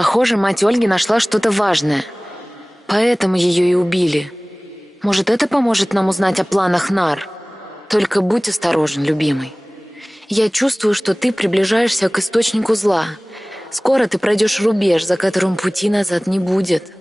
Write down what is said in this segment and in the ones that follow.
Похоже, мать Ольги нашла что-то важное. Поэтому ее и убили. Может, это поможет нам узнать о планах Нар? Только будь осторожен, любимый. Я чувствую, что ты приближаешься к источнику зла. Скоро ты пройдешь рубеж, за которым пути назад не будет.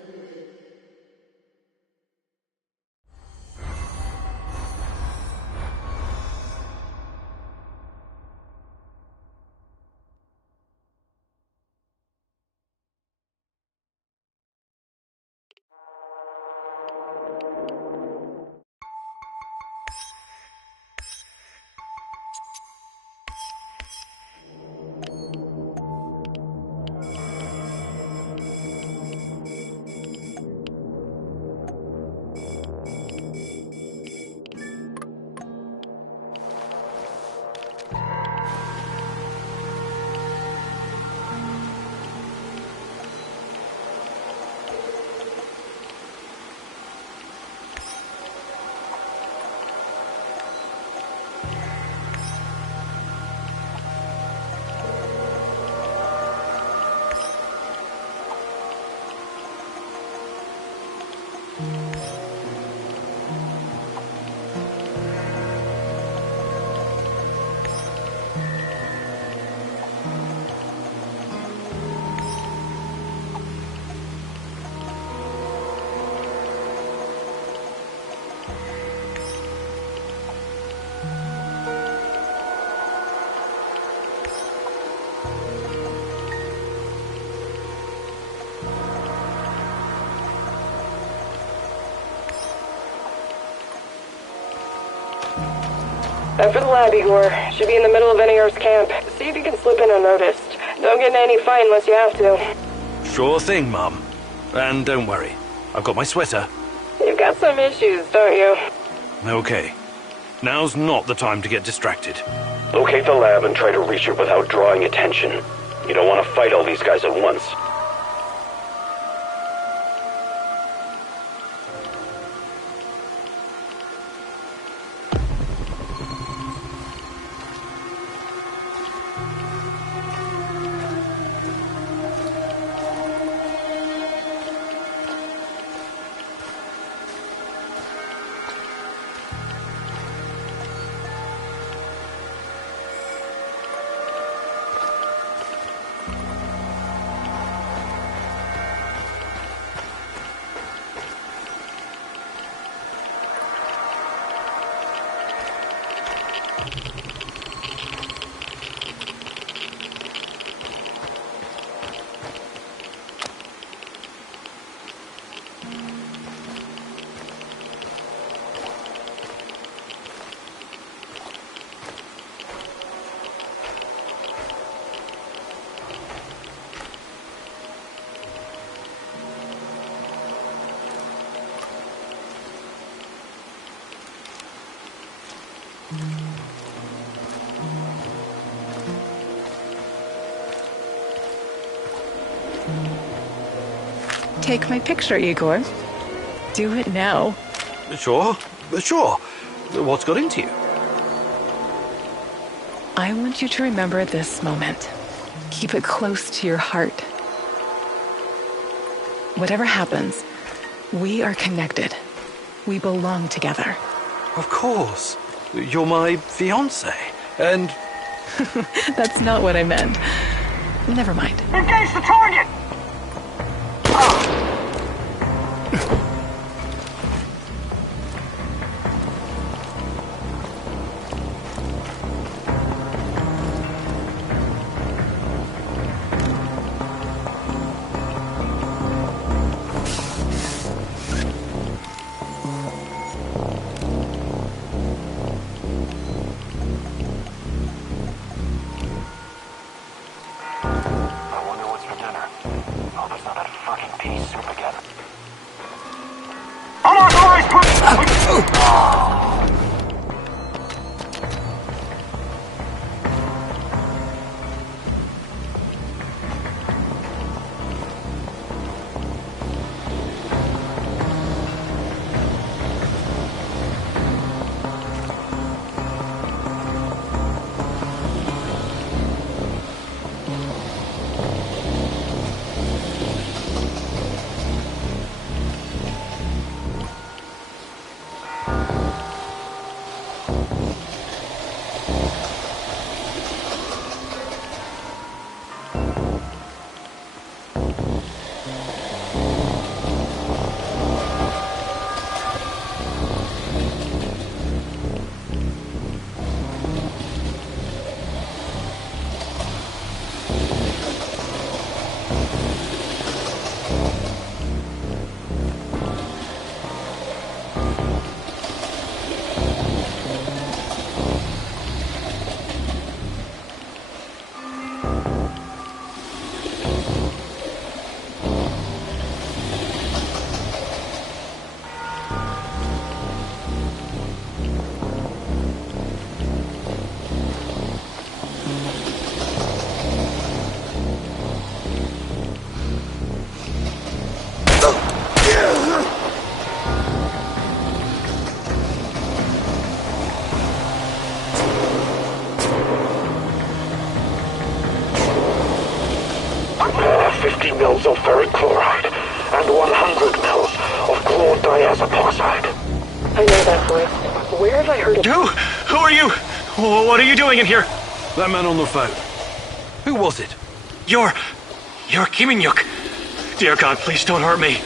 After the lab, Igor. Should be in the middle of NAR's camp. See if you can slip in unnoticed. Don't get in any fight unless you have to. Sure thing, Mum. And don't worry, I've got my sweater. You've got some issues, don't you? Okay. Now's not the time to get distracted. Locate the lab and try to reach it without drawing attention. You don't want to fight all these guys at once. Take my picture, Igor. Do it now. Sure. What's got into you? I want you to remember this moment. Keep it close to your heart. Whatever happens, we are connected. We belong together. Of course. You're my fiancé, and... That's not what I meant. Never mind. Engage the target! Prepare 50 mils of ferric chloride and 100 mils of chlordiazepoxide. I know that voice. Where have I heard it? Who are you? What are you doing in here? That man on the phone. Who was it? You're Kiminyuk. Dear God, please don't hurt me.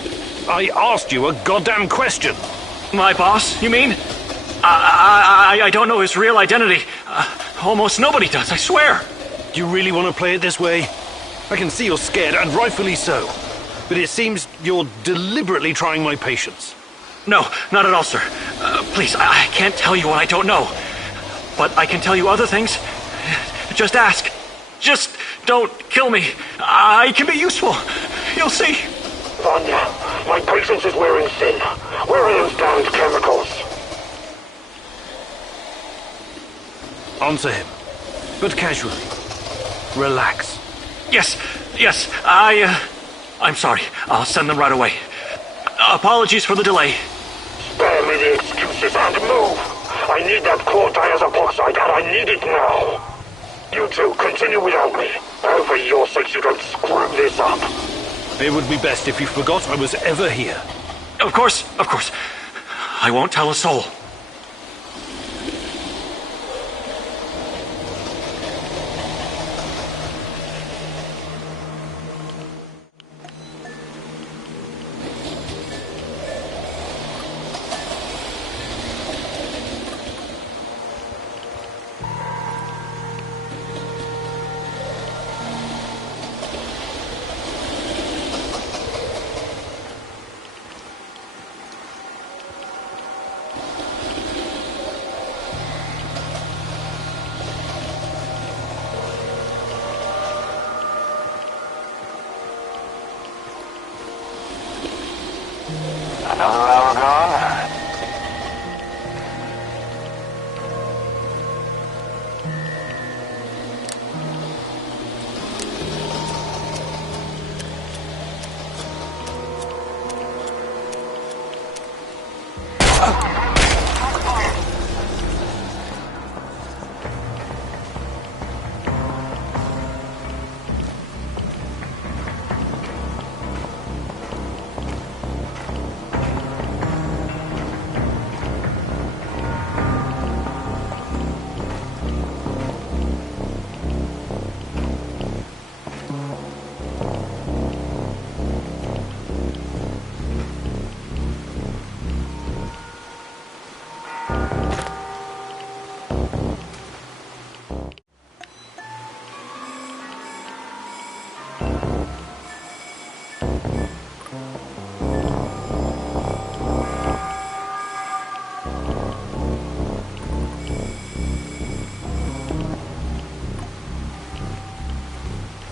I asked you a goddamn question. My boss, you mean? I don't know his real identity. Almost nobody does, I swear. Do you really want to play it this way? I can see you're scared, and rightfully so. But it seems you're deliberately trying my patience. No, not at all, sir. Please, I can't tell you what I don't know. But I can tell you other things. Just ask. Just don't kill me. I can be useful. You'll see. Vanya, my patience is wearing thin. Where are those damned chemicals? Answer him. But casually. Relax. Yes, I'm sorry. I'll send them right away. Apologies for the delay. Spare me the excuses and move. I need that chlordiazepoxide and I need it now. You two, continue without me. For your sakes, you don't screw this up. It would be best if you forgot I was ever here. Of course. I won't tell a soul.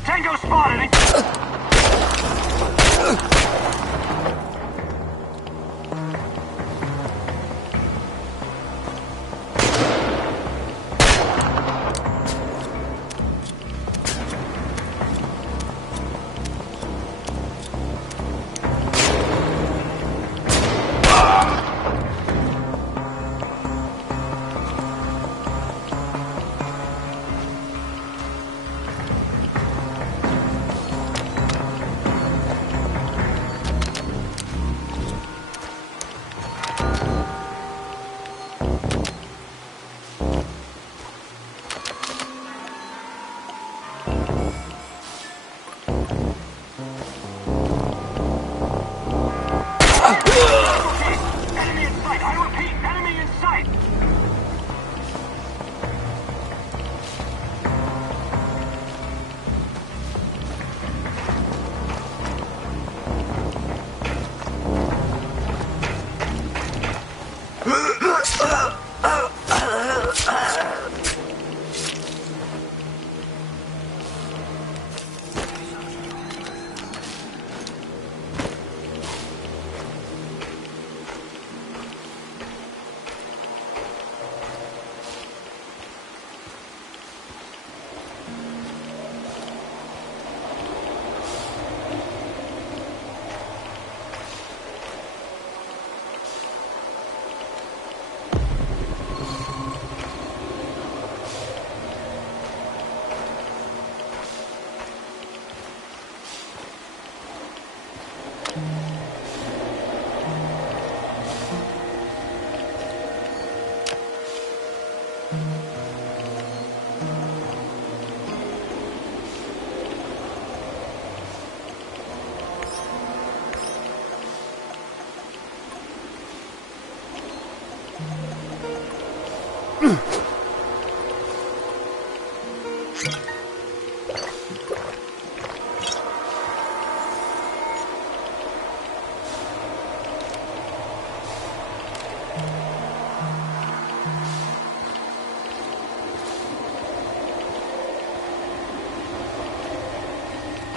Tango spotted!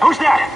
Who's there?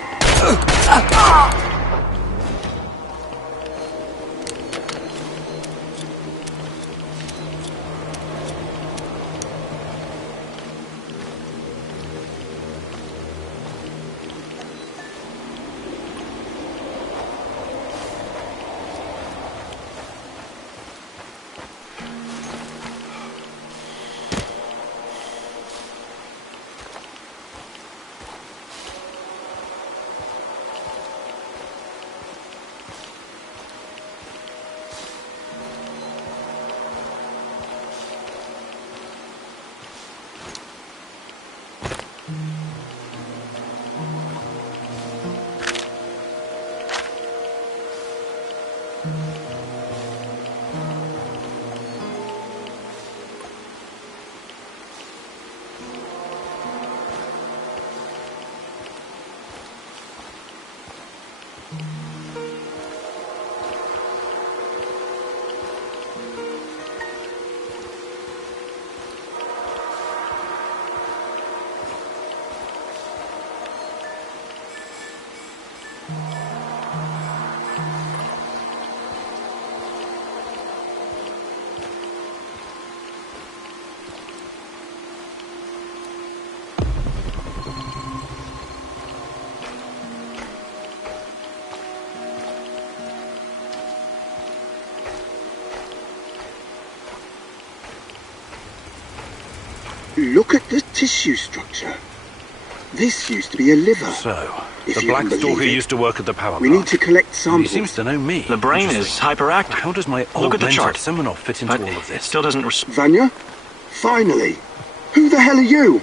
Look at the tissue structure. This used to be a liver. So, If the you Black can believe Stalker it. used to work at the power We plant. need to collect He samples. seems to know me. The brain is Interesting. hyperactive. How does my Look old at the mentor chart. Semenov fit into But all of it this? still doesn't Vanya? Finally. Who the hell are you?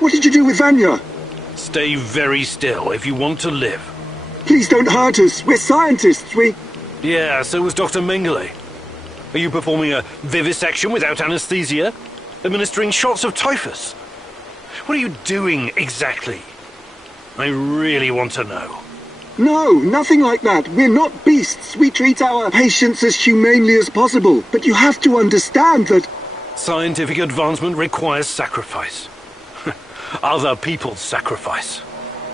What did you do with Vanya? Stay very still if you want to live. Please don't hurt us. We're scientists. Yeah, so was Dr. Mengele. Are you performing a vivisection without anesthesia? Administering shots of typhus? What are you doing exactly? I really want to know. No, nothing like that. We're not beasts. We treat our patients as humanely as possible. But you have to understand that... Scientific advancement requires sacrifice. Other people's sacrifice.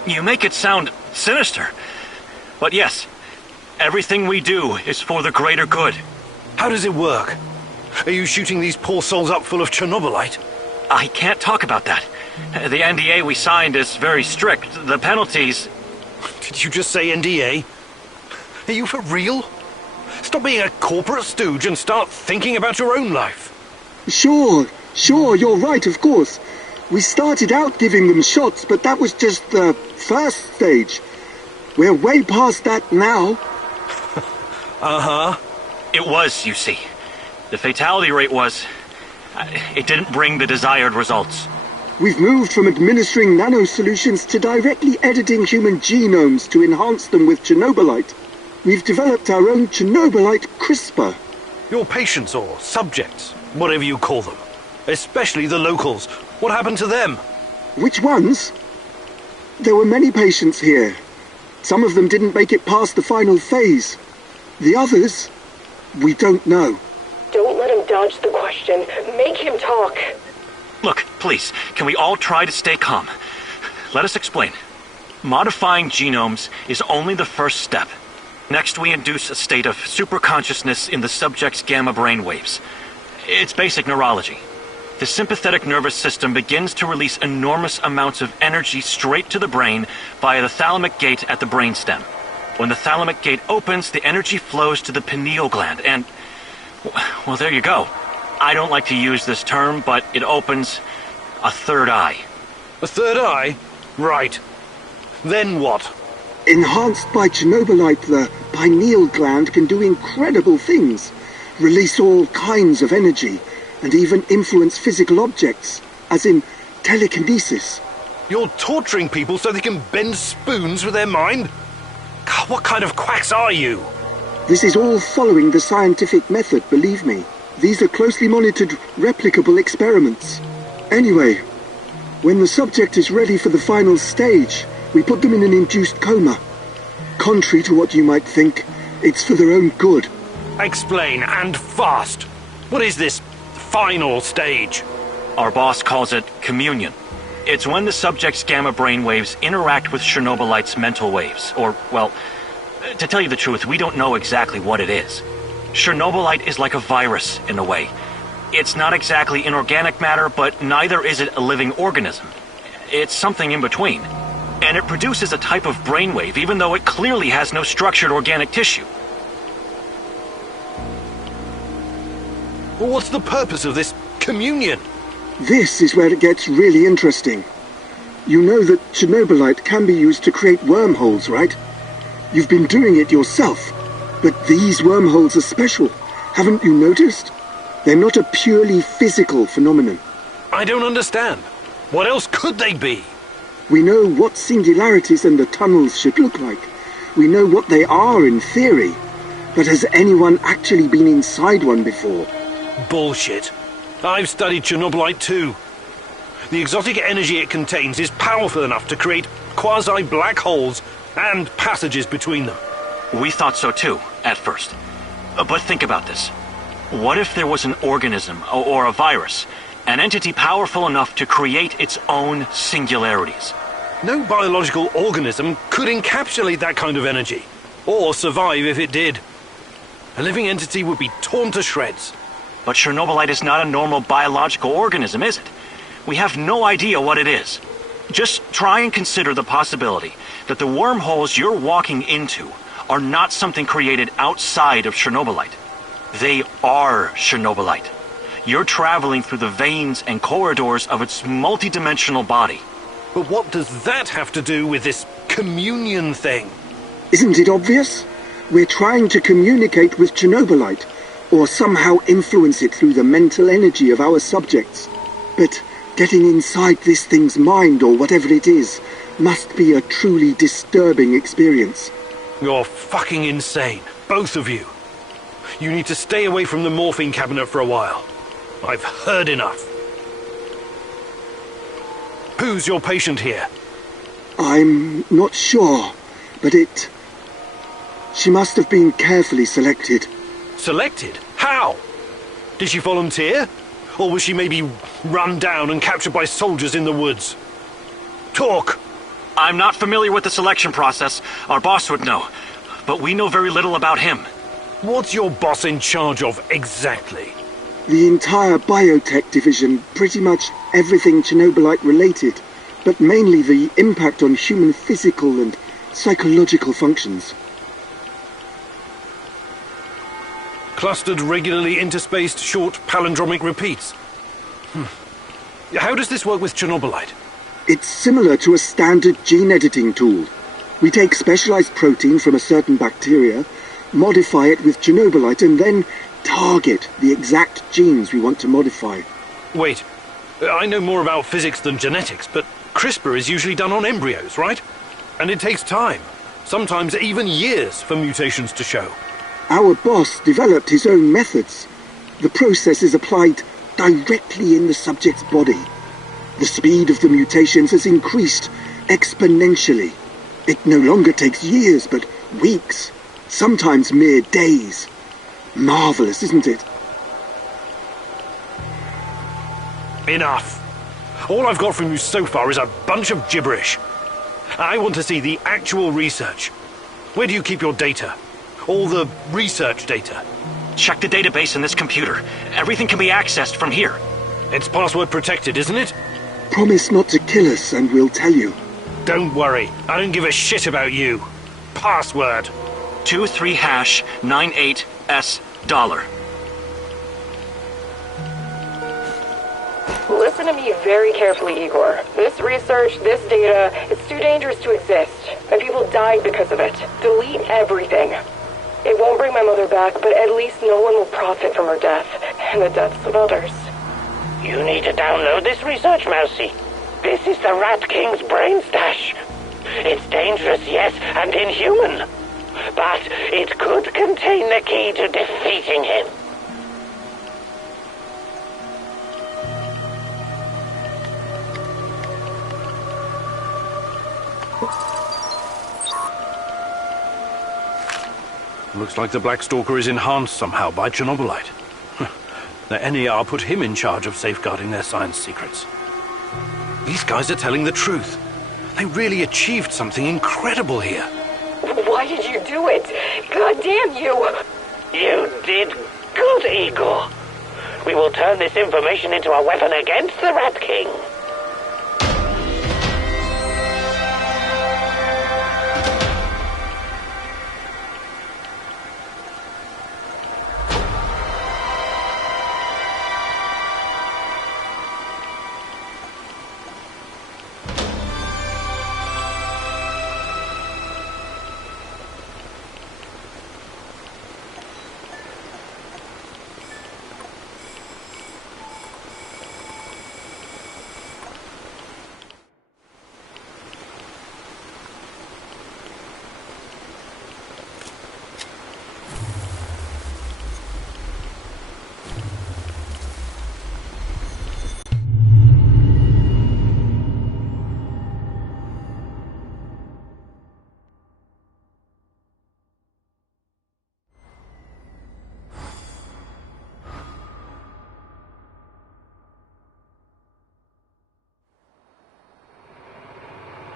You make it sound sinister. But yes, everything we do is for the greater good. How does it work? Are you shooting these poor souls up full of Chernobylite? I can't talk about that. The NDA we signed is very strict. The penalties... Did you just say NDA? Are you for real? Stop being a corporate stooge and start thinking about your own life. Sure, you're right, of course. We started out giving them shots, but that was just the first stage. We're way past that now. Uh-huh. It was, you see. The fatality rate was... it didn't bring the desired results. We've moved from administering nanosolutions to directly editing human genomes to enhance them with Chernobylite. We've developed our own Chernobylite CRISPR. Your patients or subjects, whatever you call them. Especially the locals. What happened to them? Which ones? There were many patients here. Some of them didn't make it past the final phase. The others, we don't know. Don't let him dodge the question. Make him talk. Look, please, can we all try to stay calm? Let us explain. Modifying genomes is only the first step. Next, we induce a state of superconsciousness in the subject's gamma brainwaves. It's basic neurology. The sympathetic nervous system begins to release enormous amounts of energy straight to the brain via the thalamic gate at the brainstem. When the thalamic gate opens, the energy flows to the pineal gland and... well, there you go. I don't like to use this term, but it opens a third eye. A third eye? Right. Then what? Enhanced by Chernobylite, the pineal gland can do incredible things. Release all kinds of energy, and even influence physical objects, as in telekinesis. You're torturing people so they can bend spoons with their mind? God, what kind of quacks are you? This is all following the scientific method, believe me. These are closely monitored, replicable experiments. Anyway, when the subject is ready for the final stage, we put them in an induced coma. Contrary to what you might think, it's for their own good. Explain, and fast. What is this final stage? Our boss calls it communion. It's when the subject's gamma brainwaves interact with Chernobylite's mental waves. Or, well, to tell you the truth, we don't know exactly what it is. Chernobylite is like a virus, in a way. It's not exactly inorganic matter, but neither is it a living organism. It's something in between. And it produces a type of brainwave, even though it clearly has no structured organic tissue. Well, what's the purpose of this communion? This is where it gets really interesting. You know that Chernobylite can be used to create wormholes, right? You've been doing it yourself. But these wormholes are special. Haven't you noticed? They're not a purely physical phenomenon. I don't understand. What else could they be? We know what singularities and the tunnels should look like. We know what they are in theory. But has anyone actually been inside one before? Bullshit. I've studied Chernobylite too. The exotic energy it contains is powerful enough to create quasi-black holes and passages between them. We thought so too, at first. But think about this. What if there was an organism, or a virus, an entity powerful enough to create its own singularities? No biological organism could encapsulate that kind of energy, or survive if it did. A living entity would be torn to shreds. But Chernobylite is not a normal biological organism, is it? We have no idea what it is. Just try and consider the possibility that the wormholes you're walking into are not something created outside of Chernobylite. They are Chernobylite. You're traveling through the veins and corridors of its multidimensional body. But what does that have to do with this communion thing? Isn't it obvious? We're trying to communicate with Chernobylite, or somehow influence it through the mental energy of our subjects. But getting inside this thing's mind, or whatever it is, must be a truly disturbing experience. You're fucking insane, both of you. You need to stay away from the morphine cabinet for a while. I've heard enough. Who's your patient here? I'm not sure, but she must have been carefully selected. Selected? How? Did she volunteer? Or was she maybe run down and captured by soldiers in the woods? Talk! I'm not familiar with the selection process. Our boss would know. But we know very little about him. What's your boss in charge of exactly? The entire biotech division, pretty much everything Chernobylite related, but mainly the impact on human physical and psychological functions. Clustered, regularly interspaced, short palindromic repeats. How does this work with Chernobylite? It's similar to a standard gene editing tool. We take specialized protein from a certain bacteria, modify it with Chernobylite, and then target the exact genes we want to modify. Wait, I know more about physics than genetics, but CRISPR is usually done on embryos, right? And it takes time, sometimes even years, for mutations to show. Our boss developed his own methods. The process is applied directly in the subject's body. The speed of the mutations has increased exponentially. It no longer takes years, but weeks, sometimes mere days. Marvelous, isn't it? Enough. All I've got from you so far is a bunch of gibberish. I want to see the actual research. Where do you keep your data? All the research data? Check the database in this computer. Everything can be accessed from here. It's password protected, isn't it? Promise not to kill us and we'll tell you. Don't worry. I don't give a shit about you. Password. 23#98S$. Listen to me very carefully, Igor. This research, this data, it's too dangerous to exist. And people died because of it. Delete everything. It won't bring my mother back, but at least no one will profit from her death, and the deaths of others. You need to download this research, Mousy. This is the Rat King's brain stash. It's dangerous, yes, and inhuman. But it could contain the key to defeating him. Looks like the Black Stalker is enhanced somehow by Chernobylite. The NER put him in charge of safeguarding their science secrets. These guys are telling the truth. They really achieved something incredible here. Why did you do it? God damn you! You did good, Igor. We will turn this information into a weapon against the Rat King.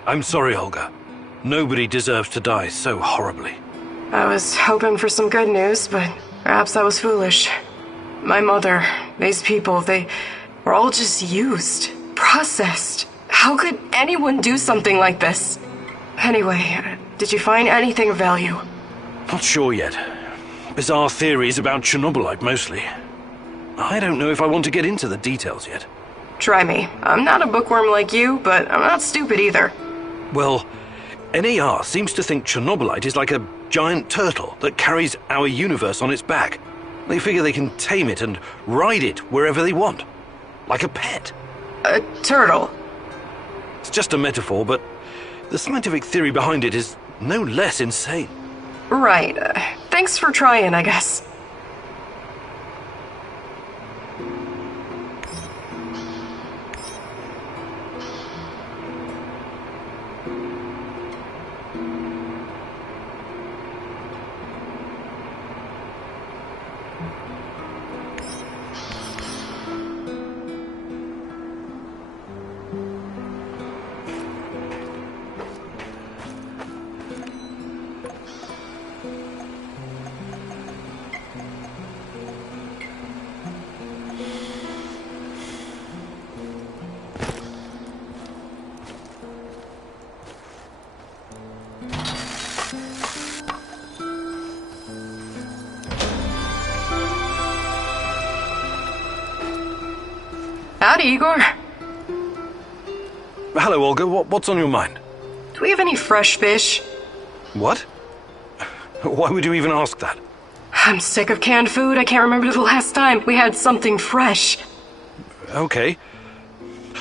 I'm sorry, Olga. Nobody deserves to die so horribly. I was hoping for some good news, but perhaps I was foolish. My mother, these people, they were all just used, processed. How could anyone do something like this? Anyway, did you find anything of value? Not sure yet. Bizarre theories about Chernobylite, mostly. I don't know if I want to get into the details yet. Try me. I'm not a bookworm like you, but I'm not stupid either. Well, NAR seems to think Chernobylite is like a giant turtle that carries our universe on its back. They figure they can tame it and ride it wherever they want. Like a pet. A turtle? It's just a metaphor, but the scientific theory behind it is no less insane. Right. Thanks for trying, I guess. Howdy, Igor. Hello, Olga. What's on your mind? Do we have any fresh fish? What? Why would you even ask that? I'm sick of canned food. I can't remember the last time we had something fresh. Okay.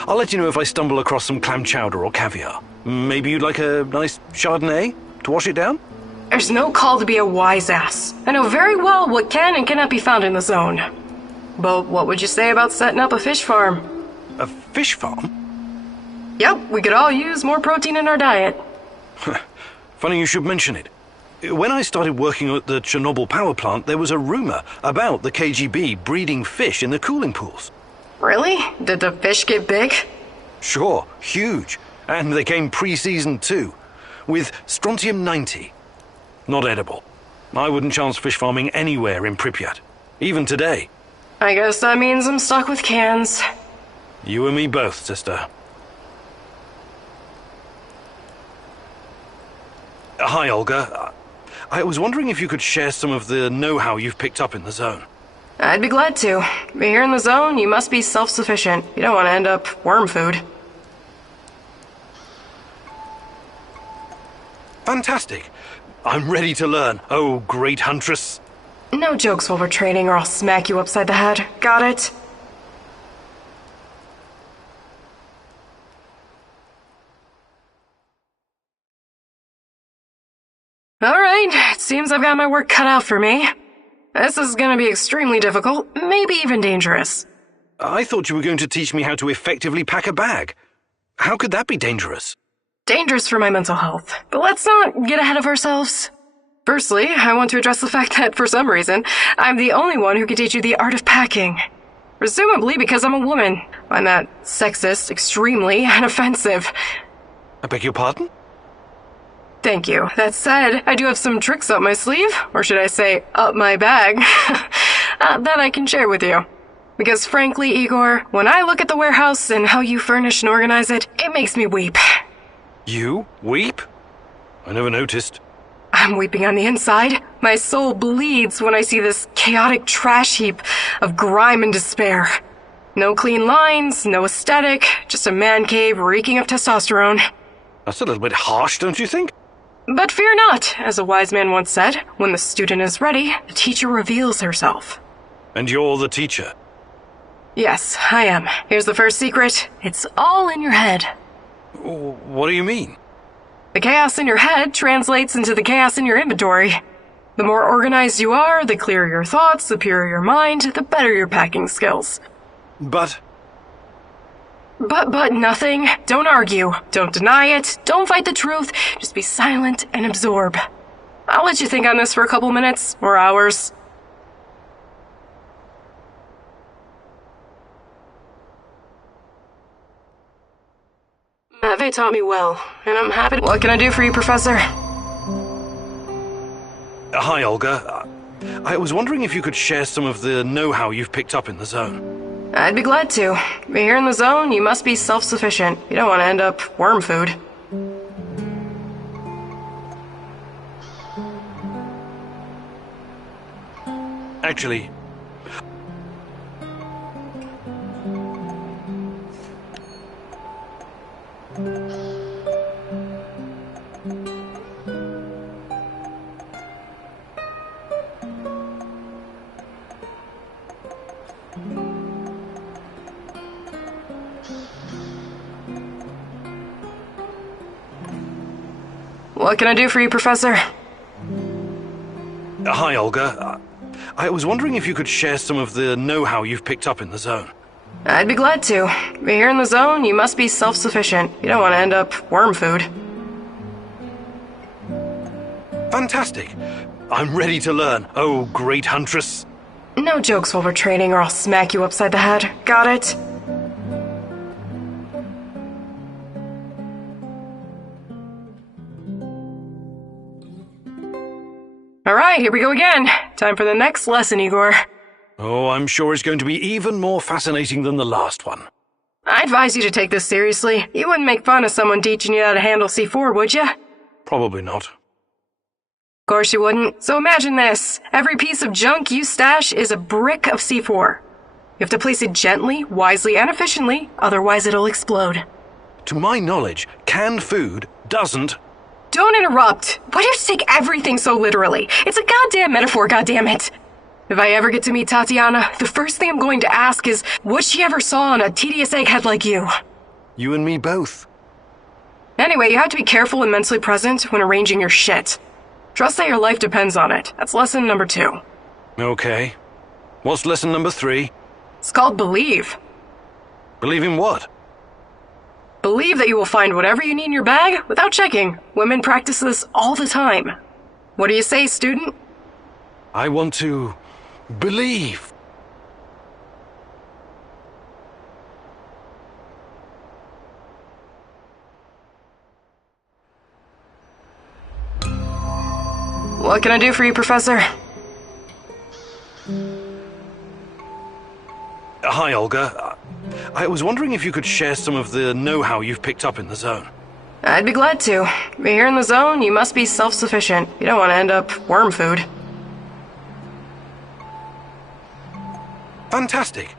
I'll let you know if I stumble across some clam chowder or caviar. Maybe you'd like a nice Chardonnay to wash it down? There's no call to be a wise ass. I know very well what can and cannot be found in the zone. But what would you say about setting up a fish farm? A fish farm? Yep, we could all use more protein in our diet. Funny you should mention it. When I started working at the Chernobyl power plant, there was a rumor about the KGB breeding fish in the cooling pools. Really? Did the fish get big? Sure, huge. And they came pre-seasoned too, with strontium-90. Not edible. I wouldn't chance fish farming anywhere in Pripyat, even today. I guess that means I'm stuck with cans. You and me both, sister. Hi, Olga. I was wondering if you could share some of the know-how you've picked up in the zone. I'd be glad to. But here in the zone, you must be self-sufficient. You don't want to end up worm food. Fantastic. I'm ready to learn, oh great huntress. No jokes while we're training or I'll smack you upside the head. Got it? Alright, it seems I've got my work cut out for me. This is gonna be extremely difficult, maybe even dangerous. I thought you were going to teach me how to effectively pack a bag. How could that be dangerous? Dangerous for my mental health, but let's not get ahead of ourselves. Firstly, I want to address the fact that, for some reason, I'm the only one who can teach you the art of packing. Presumably because I'm a woman. I find that sexist, extremely, and offensive. I beg your pardon? Thank you. That said, I do have some tricks up my sleeve, or should I say, up my bag, that I can share with you. Because frankly, Igor, when I look at the warehouse and how you furnish and organize it, it makes me weep. You? Weep? I never noticed. I'm weeping on the inside. My soul bleeds when I see this chaotic trash heap of grime and despair. No clean lines, no aesthetic, just a man cave reeking of testosterone. That's a little bit harsh, don't you think? But fear not, as a wise man once said, when the student is ready, the teacher reveals herself. And you're the teacher? Yes, I am. Here's the first secret. It's all in your head. What do you mean? The chaos in your head translates into the chaos in your inventory. The more organized you are, the clearer your thoughts, the purer your mind, the better your packing skills. But nothing. Don't argue. Don't deny it. Don't fight the truth. Just be silent and absorb. I'll let you think on this for a couple minutes or hours. They taught me well, and I'm happy. What can I do for you, Professor? Hi, Olga. I was wondering if you could share some of the know-how you've picked up in the zone. I'd be glad to. But here in the zone, you must be self-sufficient. You don't want to end up worm food. Actually... What can I do for you, Professor? Hi, Olga. I was wondering if you could share some of the know-how you've picked up in the zone. I'd be glad to. But here in the zone, you must be self-sufficient. You don't want to end up worm food. Fantastic. I'm ready to learn. Oh, great huntress. No jokes while we're training or I'll smack you upside the head. Got it? Alright, here we go again. Time for the next lesson, Igor. Oh, I'm sure it's going to be even more fascinating than the last one. I advise you to take this seriously. You wouldn't make fun of someone teaching you how to handle C4, would you? Probably not. Of course you wouldn't. So imagine this. Every piece of junk you stash is a brick of C4. You have to place it gently, wisely, and efficiently, otherwise it'll explode. To my knowledge, canned food doesn't... Don't interrupt! Why do you take everything so literally? It's a goddamn metaphor, goddammit! If I ever get to meet Tatiana, the first thing I'm going to ask is what she ever saw in a tedious egghead like you. You and me both. Anyway, you have to be careful and mentally present when arranging your shit. Trust that your life depends on it. That's lesson number 2. Okay. What's lesson number 3? It's called believe. Believe in what? Believe that you will find whatever you need in your bag without checking. Women practice this all the time. What do you say, student? I want to... believe. What can I do for you, Professor? Hi, Olga. I was wondering if you could share some of the know-how you've picked up in the zone. I'd be glad to. But here in the zone, you must be self-sufficient. You don't want to end up worm food. Fantastic.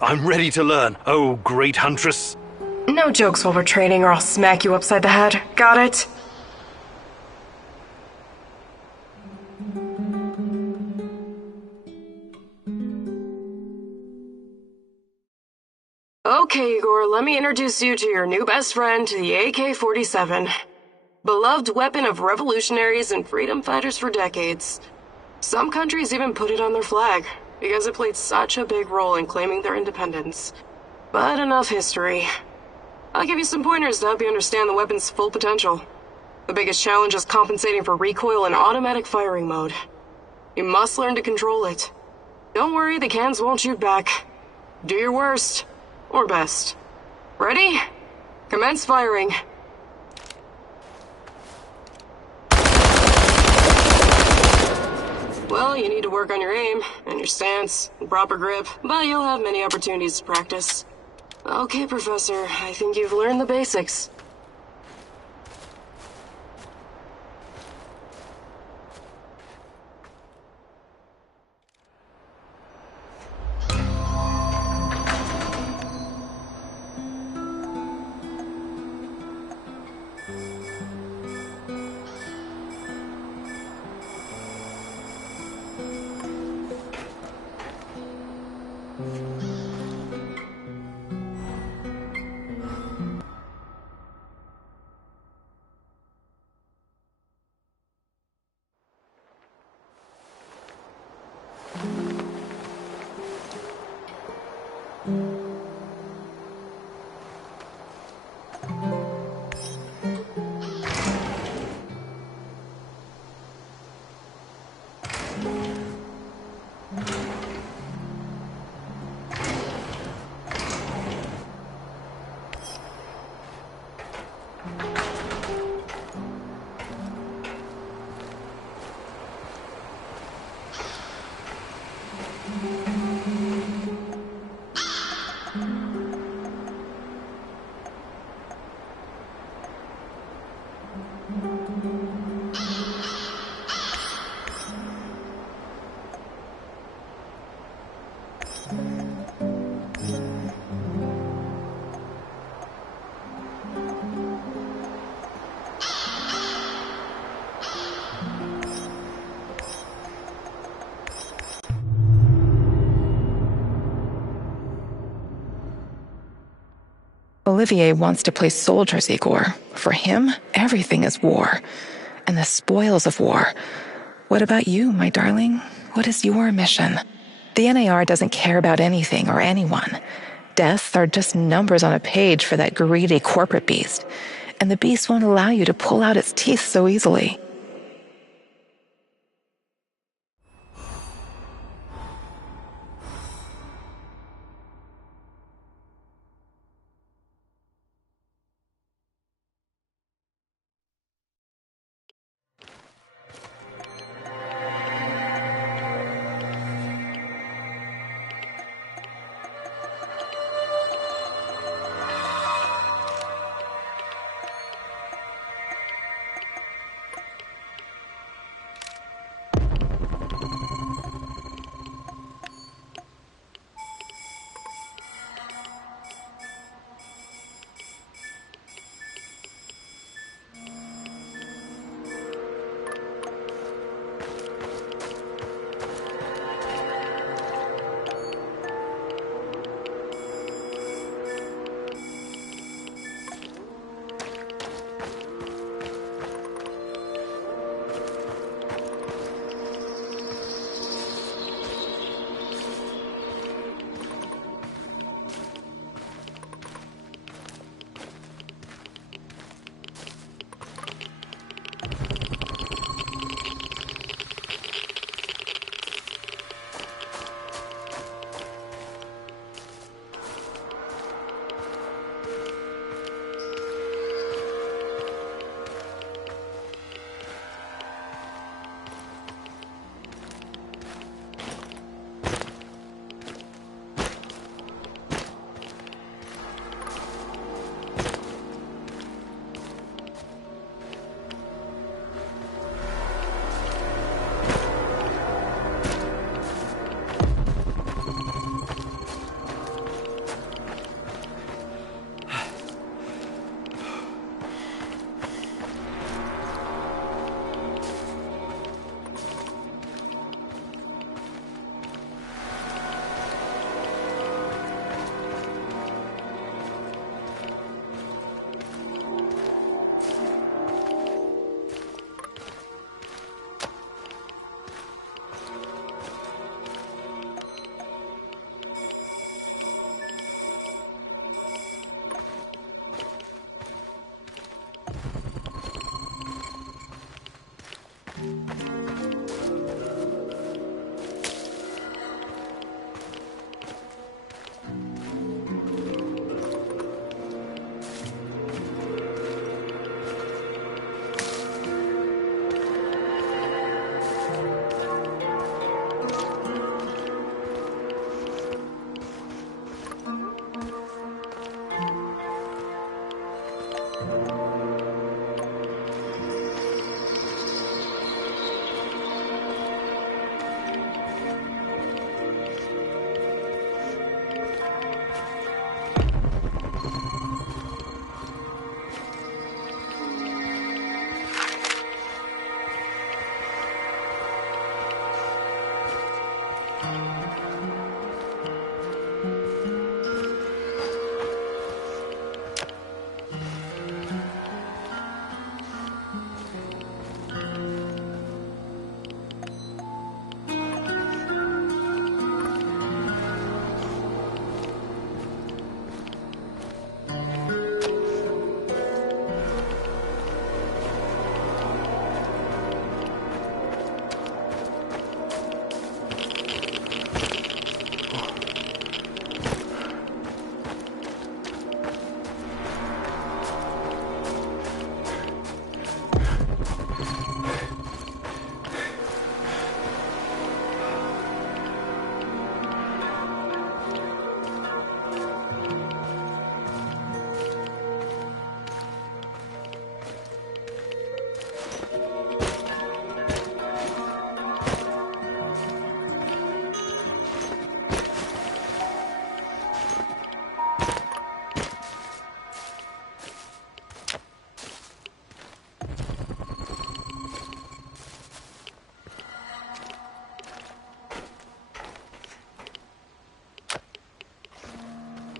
I'm ready to learn. Oh, great huntress. No jokes while we're training or I'll smack you upside the head. Got it? Okay, Igor, let me introduce you to your new best friend, the AK-47. Beloved weapon of revolutionaries and freedom fighters for decades. Some countries even put it on their flag, because it played such a big role in claiming their independence. But enough history. I'll give you some pointers to help you understand the weapon's full potential. The biggest challenge is compensating for recoil in automatic firing mode. You must learn to control it. Don't worry, the cans won't shoot back. Do your worst. Or best. Ready? Commence firing. Well, you need to work on your aim, and your stance, and proper grip, but you'll have many opportunities to practice. Okay, Professor, I think you've learned the basics. Olivier wants to play soldiers, Igor. For him, everything is war. And the spoils of war. What about you, my darling? What is your mission? The NAR doesn't care about anything or anyone. Deaths are just numbers on a page for that greedy corporate beast. And the beast won't allow you to pull out its teeth so easily.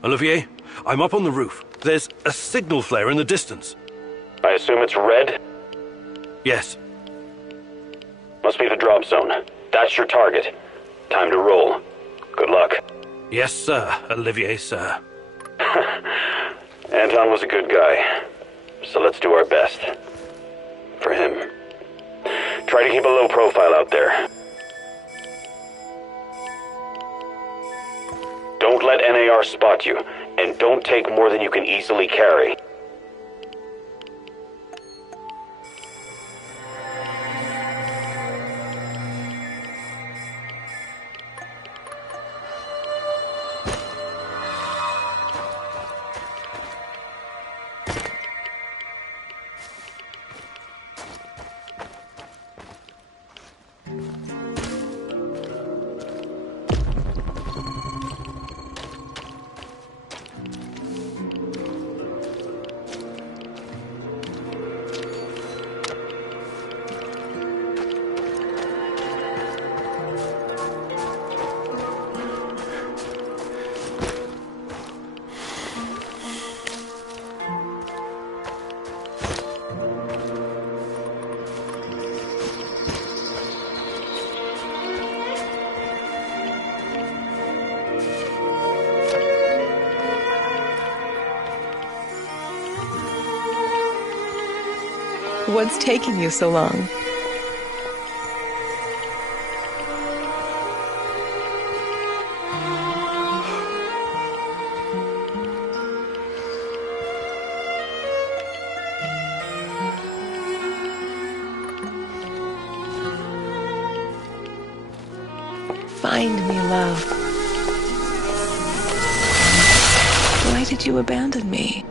Olivier, I'm up on the roof. There's a signal flare in the distance. I assume it's red? Yes. Must be the drop zone. That's your target. Time to roll. Good luck. Yes, sir, Olivier, sir. Anton was a good guy. So let's do our best. For him. Try to keep a low profile out there. Don't let NAR spot you, and don't take more than you can easily carry. What's taking you so long? Find me, love. Why did you abandon me?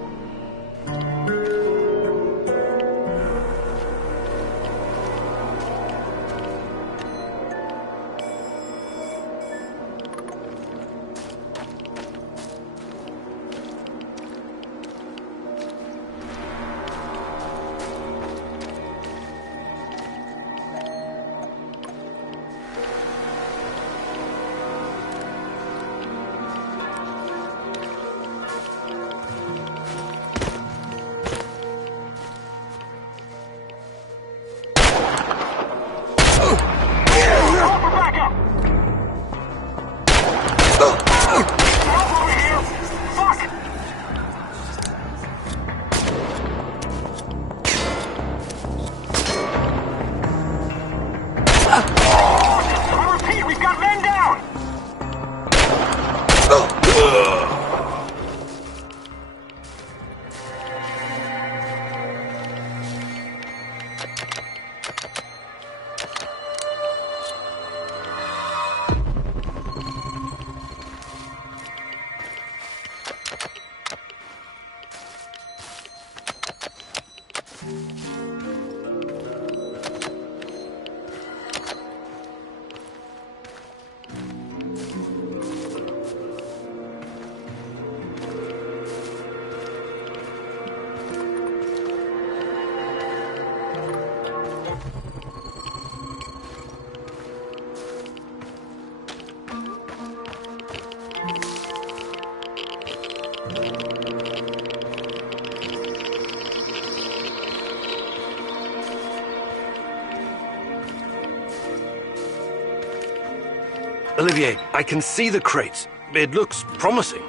Olivier, I can see the crates. It looks promising.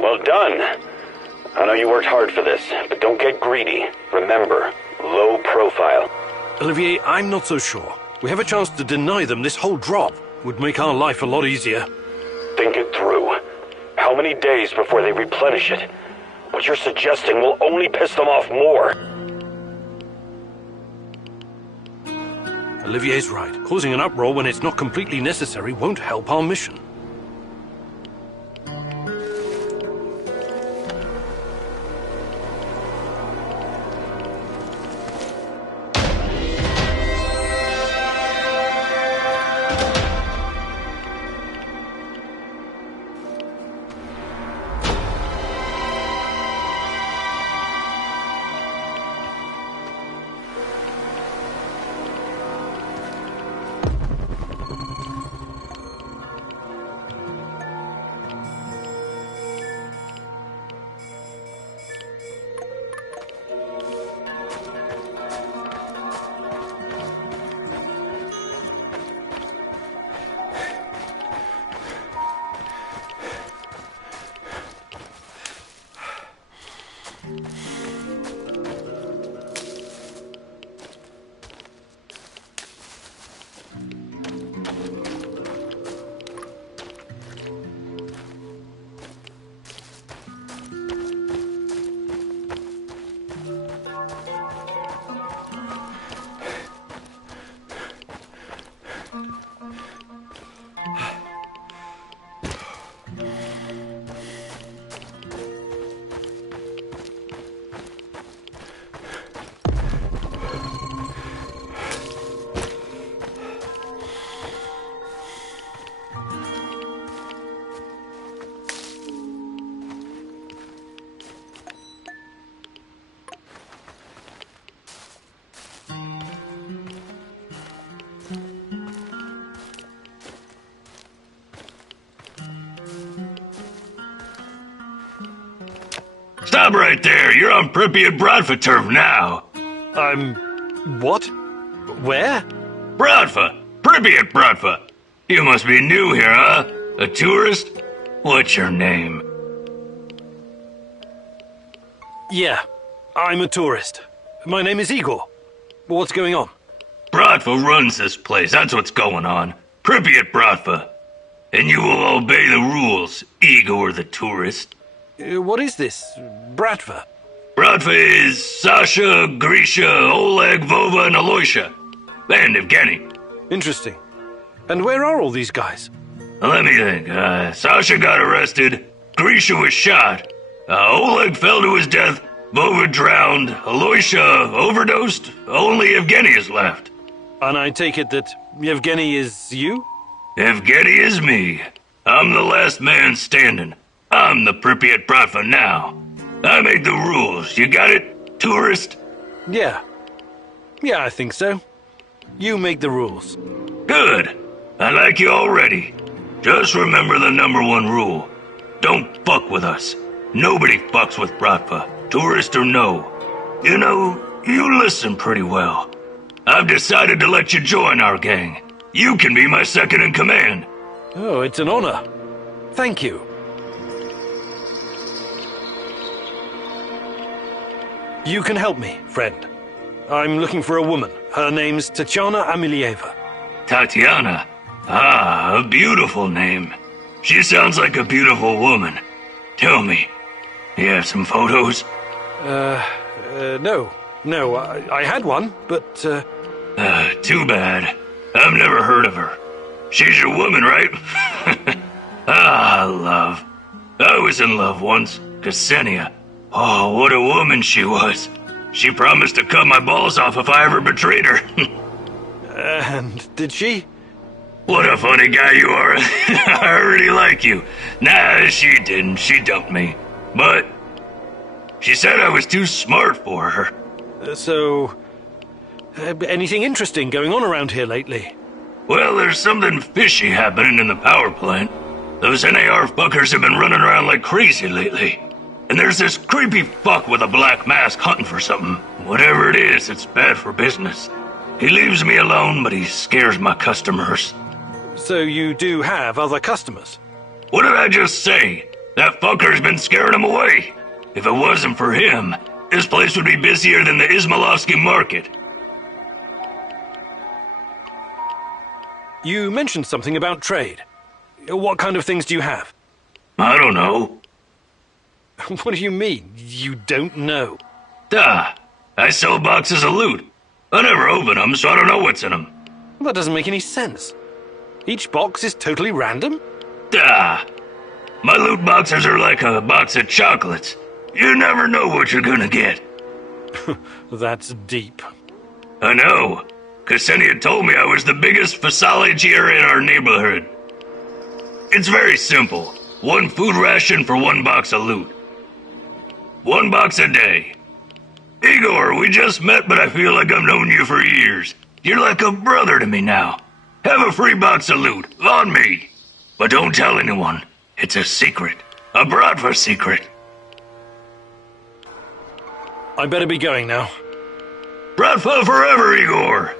Well done. I know you worked hard for this, but don't get greedy. Remember, low profile. Olivier, I'm not so sure. We have a chance to deny them this whole drop. Would make our life a lot easier. Think it through. How many days before they replenish it? What you're suggesting will only piss them off more. Olivier's right. Causing an uproar when it's not completely necessary won't help our mission. Stop right there. You're on Pripyat Bratva turf now. What? Where? Bratva. Pripyat Bratva. You must be new here, huh? A tourist? What's your name? Yeah, I'm a tourist. My name is Igor. What's going on? Bratva runs this place. That's what's going on. Pripyat Bratva. And you will obey the rules, Igor the tourist. What is this? Bratva? Bratva is Sasha, Grisha, Oleg, Vova, and Aloysia. And Evgeny. Interesting. And where are all these guys? Let me think. Sasha got arrested. Grisha was shot. Oleg fell to his death. Vova drowned. Aloysia overdosed. Only Evgeny is left. And I take it that Yevgeny is you? Evgeny is me. I'm the last man standing. I'm the Pripyat Bratva now. I made the rules. You got it, tourist? Yeah. Yeah, I think so. You make the rules. Good. I like you already. Just remember the #1 rule. Don't fuck with us. Nobody fucks with Bratva, tourist or no. You know, you listen pretty well. I've decided to let you join our gang. You can be my second in command. Oh, it's an honor. Thank you. You can help me, friend. I'm looking for a woman. Her name's Tatiana Amelieva. Tatiana? Ah, a beautiful name. She sounds like a beautiful woman. Tell me, you have some photos? No. No, I had one, but, Too bad. I've never heard of her. She's your woman, right? Love. I was in love once. Ksenia. Oh, what a woman she was. She promised to cut my balls off if I ever betrayed her. And did she? What a funny guy you are. I really like you. Nah, she didn't. She dumped me. But she said I was too smart for her. Anything interesting going on around here lately? Well, there's something fishy happening in the power plant. Those NAR fuckers have been running around like crazy lately. And there's this creepy fuck with a black mask hunting for something. Whatever it is, it's bad for business. He leaves me alone, but he scares my customers. So you do have other customers? What did I just say? That fucker's been scaring him away. If it wasn't for him, this place would be busier than the Izmailovsky market. You mentioned something about trade. What kind of things do you have? I don't know. What do you mean, you don't know? Duh. I sell boxes of loot. I never open them, so I don't know what's in them. Well, that doesn't make any sense. Each box is totally random? Duh. My loot boxes are like a box of chocolates. You never know what you're gonna get. That's deep. I know. Ksenia told me I was the biggest fasolagier in our neighborhood. It's very simple. 1 food ration for 1 box of loot. 1 box a day. Igor, we just met, but I feel like I've known you for years. You're like a brother to me now. Have a free box of loot, on me. But don't tell anyone. It's a secret. A Bratva secret. I better be going now. Bratva forever, Igor!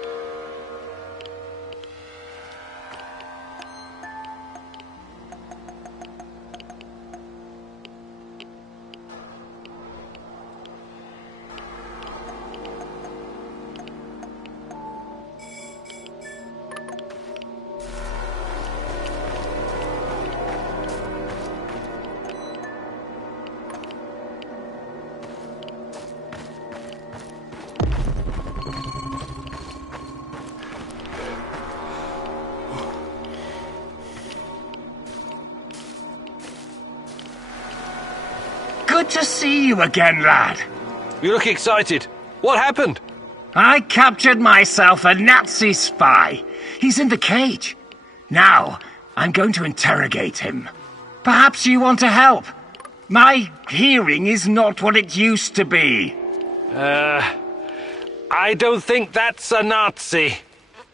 Good to see you again, lad. You look excited. What happened? I captured myself a Nazi spy. He's in the cage. Now, I'm going to interrogate him. Perhaps you want to help. My hearing is not what it used to be. I don't think that's a Nazi.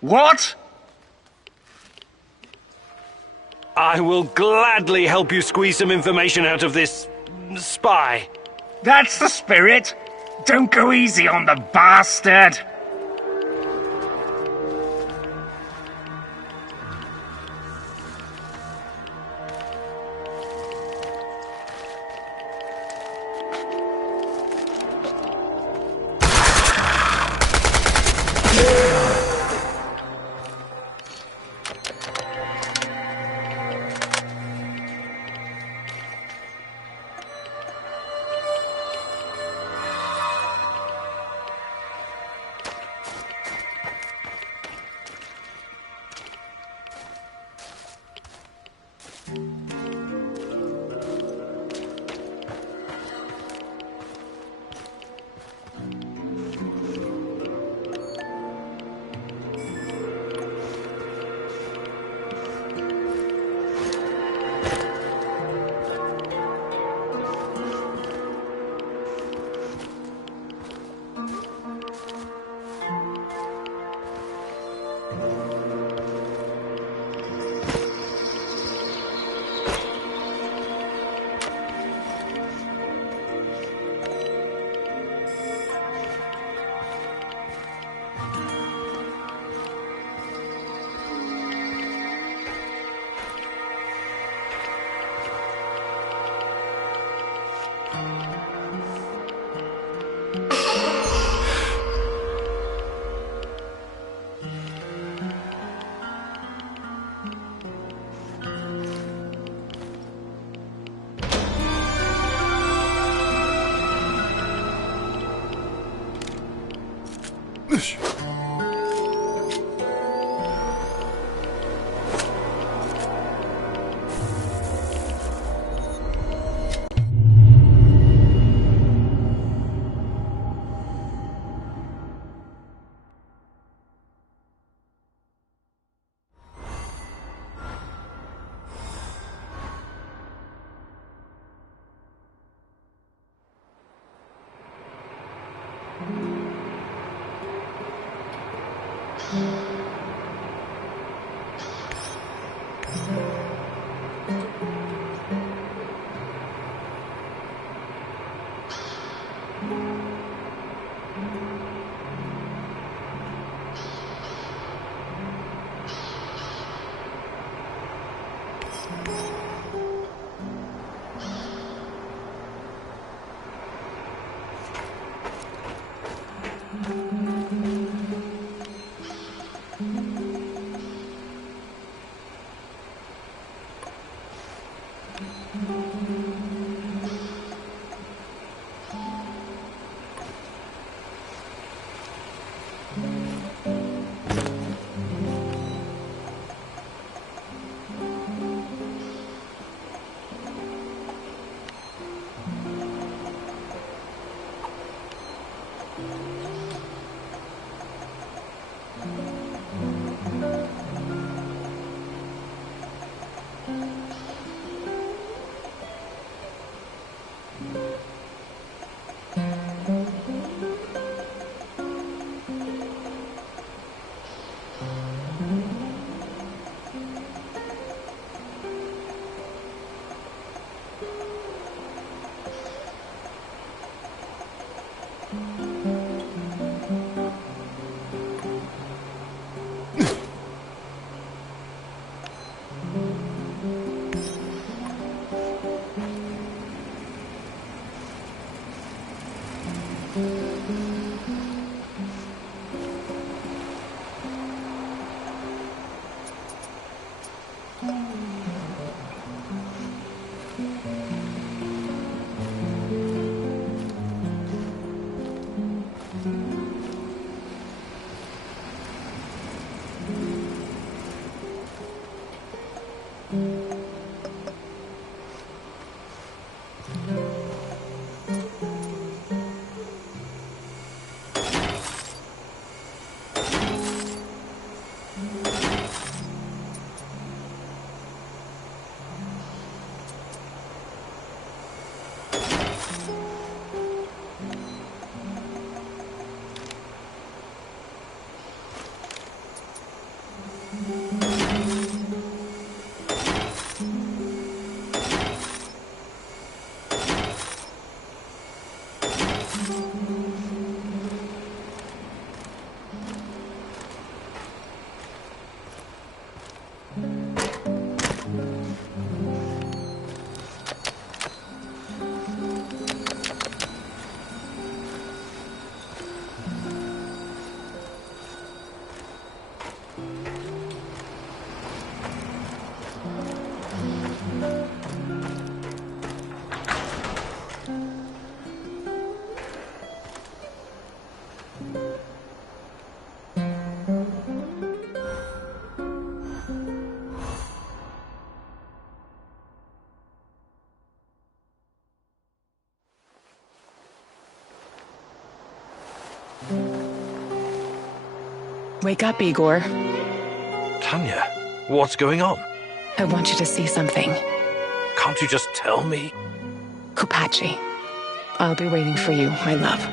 What? I will gladly help you squeeze some information out of this spy. That's the spirit. Don't go easy on the bastard. Wake up, Igor. Tanya, what's going on? I want you to see something. Can't you just tell me? Kupachi. I'll be waiting for you, my love.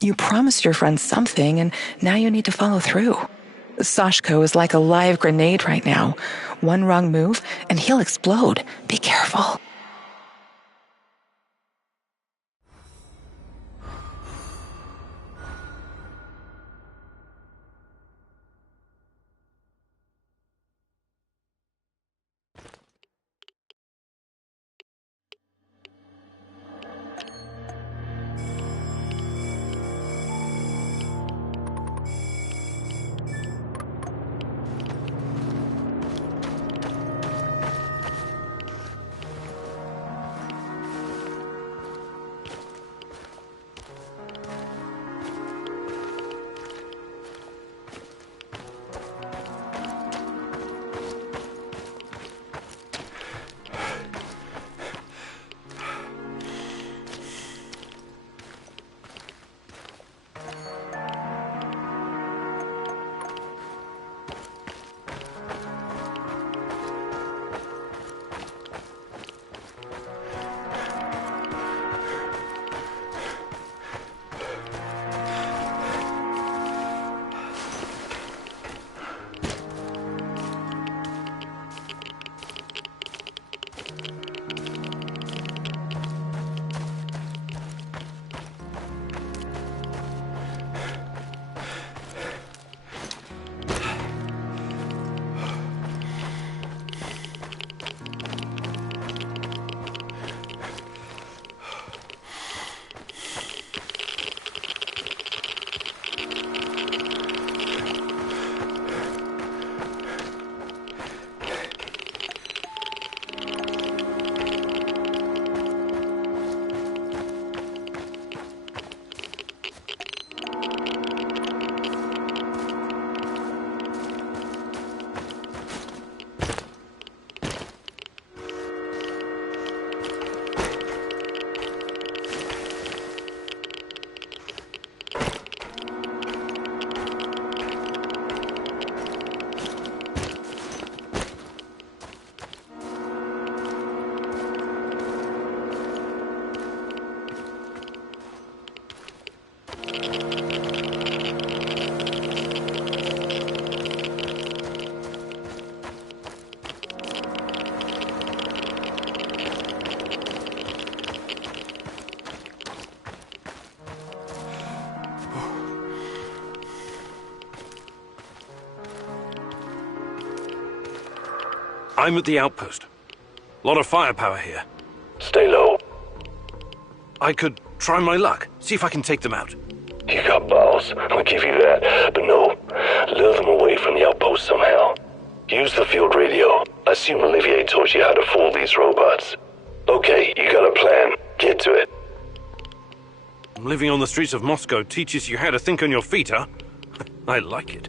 You promised your friend something, and now you need to follow through. Sashko is like a live grenade right now. One wrong move, and he'll explode. Be careful. I'm at the outpost. A lot of firepower here. Stay low. I could try my luck, see if I can take them out. You got balls, I'll give you that. But no, lure them away from the outpost somehow. Use the field radio. I assume Olivier taught you how to fool these robots. Okay, you got a plan. Get to it. Living on the streets of Moscow teaches you how to think on your feet, huh? I like it.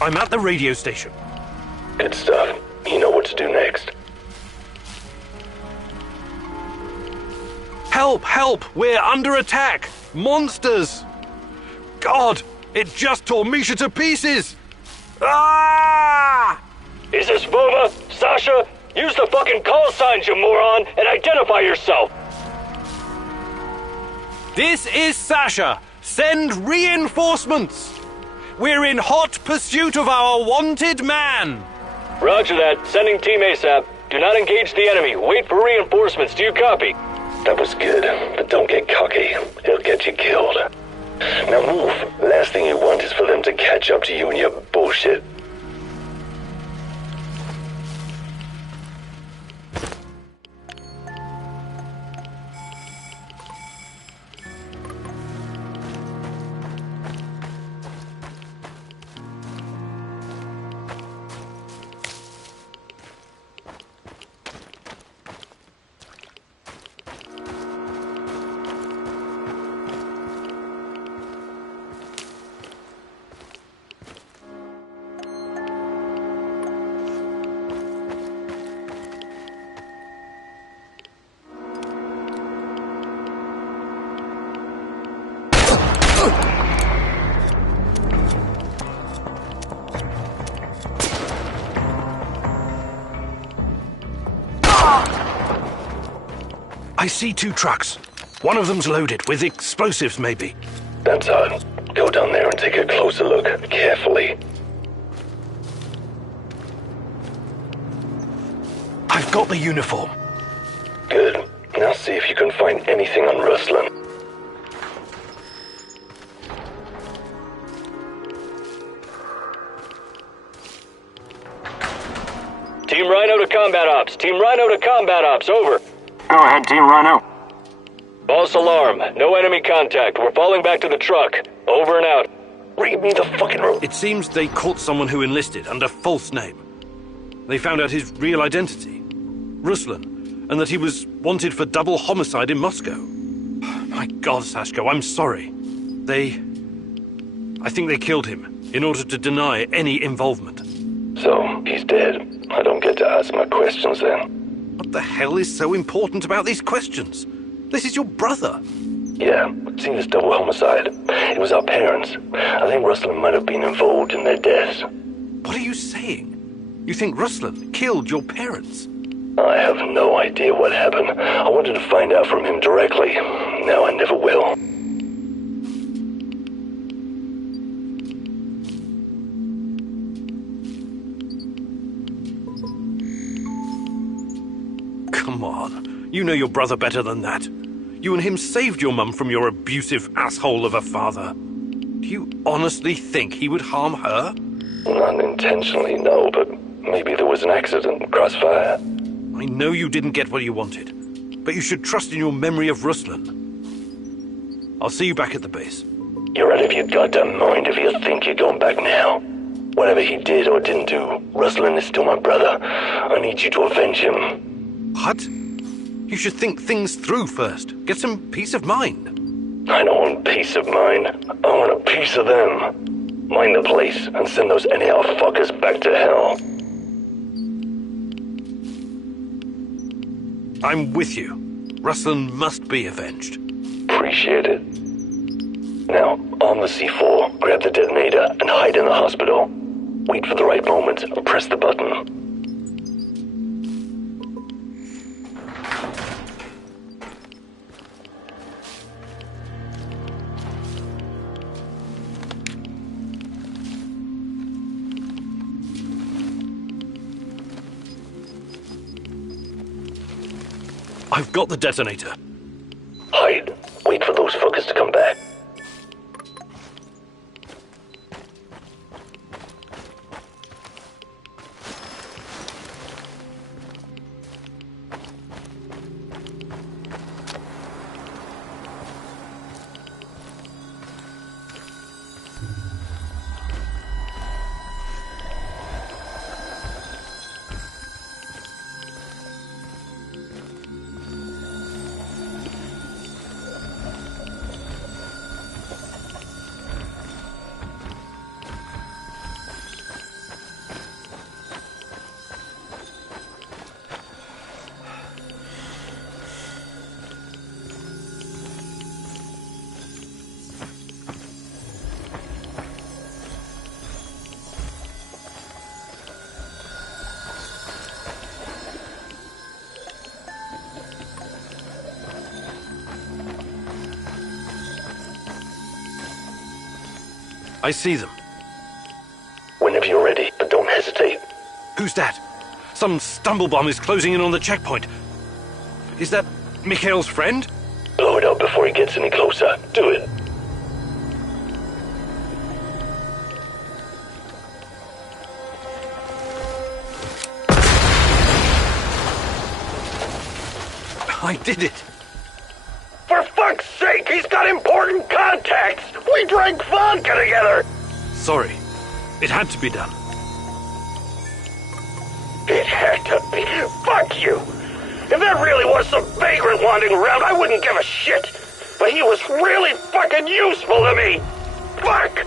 I'm at the radio station. Good stuff. You know what to do next. Help! Help! We're under attack! Monsters! God! It just tore Misha to pieces! Ah! Is this Vova? Sasha? Use the fucking call signs, you moron, and identify yourself! This is Sasha! Send reinforcements! We're in hot pursuit of our wanted man! Roger that. Sending team ASAP. Do not engage the enemy. Wait for reinforcements. Do you copy? That was good, but don't get cocky. It'll get you killed. Now move. Last thing you want is for them to catch up to you and your bullshit. I see 2 trucks. One of them's loaded, with explosives maybe. That's odd. Go down there and take a closer look, carefully. I've got the uniform. Good. Now see if you can find anything on Ruslan. Team Rhino to combat ops. Team Rhino to combat ops. Over. Go ahead, Team Rhino. False alarm. No enemy contact. We're falling back to the truck. Over and out. Read me the fucking room. It seems they caught someone who enlisted under false name. They found out his real identity, Ruslan, and that he was wanted for double homicide in Moscow. My God, Sashko, I'm sorry. I think they killed him in order to deny any involvement. So, he's dead. I don't get to ask my questions then. What the hell is so important about these questions? This is your brother. Yeah, seen this double homicide. It was our parents. I think Ruslan might have been involved in their deaths. What are you saying? You think Ruslan killed your parents? I have no idea what happened. I wanted to find out from him directly. Now I never will. Come on. You know your brother better than that. You and him saved your mum from your abusive asshole of a father. Do you honestly think he would harm her? Not intentionally, no, but maybe there was an accident, crossfire. I know you didn't get what you wanted, but you should trust in your memory of Ruslan. I'll see you back at the base. You're out of your goddamn mind if you think you're going back now. Whatever he did or didn't do, Ruslan is still my brother. I need you to avenge him. What? You should think things through first. Get some peace of mind. I don't want peace of mind. I want a piece of them. Mind the place and send those anyhow fuckers back to hell. I'm with you. Ruslan must be avenged. Appreciate it. Now, arm the C4, grab the detonator, and hide in the hospital. Wait for the right moment and press the button. I've got the detonator. Hide. Wait for those fuckers to come back. I see them. Whenever you're ready, but don't hesitate. Who's that? Some stumblebum is closing in on the checkpoint. Is that Mikhail's friend? Blow it up before he gets any closer. Do it. I did it. For fuck's sake, he's got important contacts! We drank vodka together! Sorry. It had to be done. It had to be. Fuck you! If there really was some vagrant wandering around, I wouldn't give a shit! But he was really fucking useful to me! Fuck!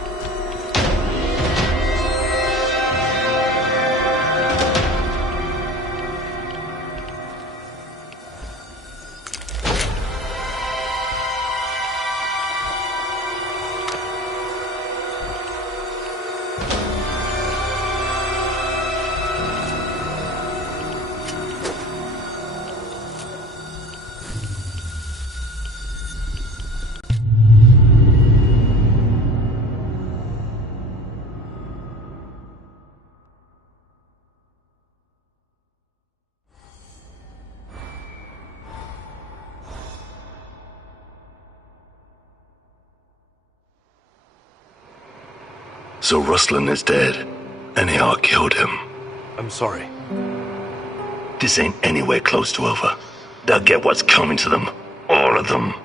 So Rustlin is dead, and AR killed him. I'm sorry. This ain't anywhere close to over. They'll get what's coming to them. All of them.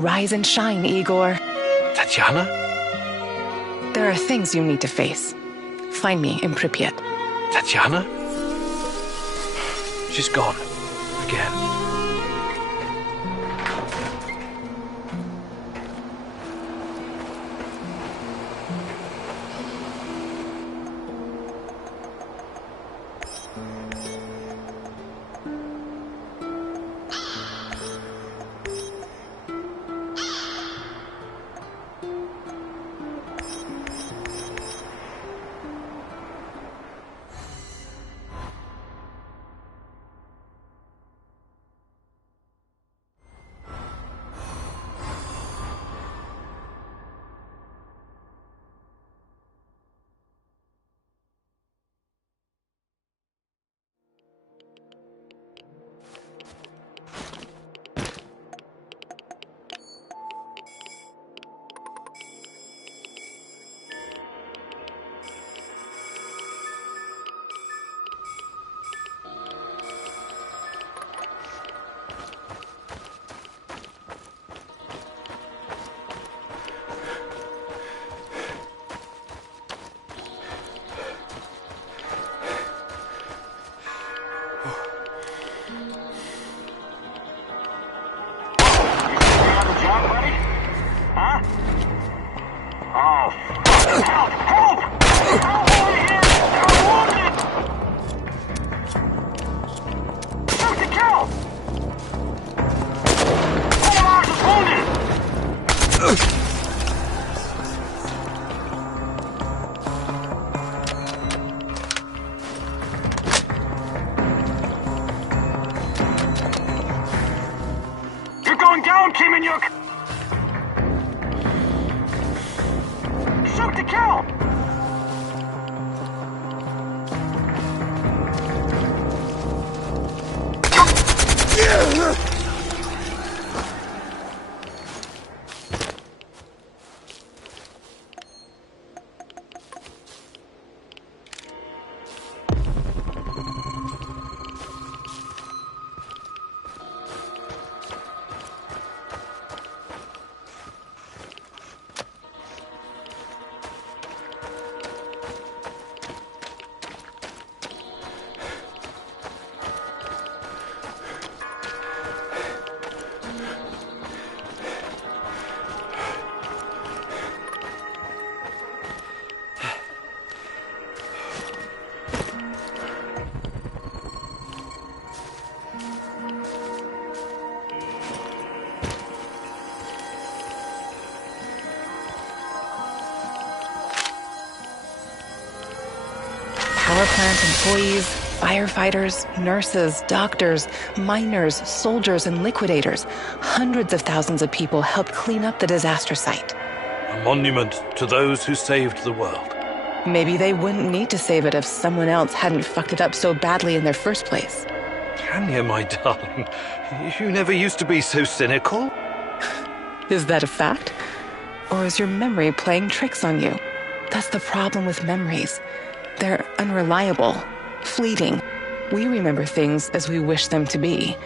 Rise and shine, Igor. Tatiana? There are things you need to face. Find me in Pripyat. Tatiana? She's gone. Again. Shoot to kill! Power plant employees, firefighters, nurses, doctors, miners, soldiers, and liquidators. Hundreds of thousands of people helped clean up the disaster site. A monument to those who saved the world. Maybe they wouldn't need to save it if someone else hadn't fucked it up so badly in their first place. Tanya, my darling, you never used to be so cynical. Is that a fact? Or is your memory playing tricks on you? That's the problem with memories. They're unreliable, fleeting. We remember things as we wish them to be,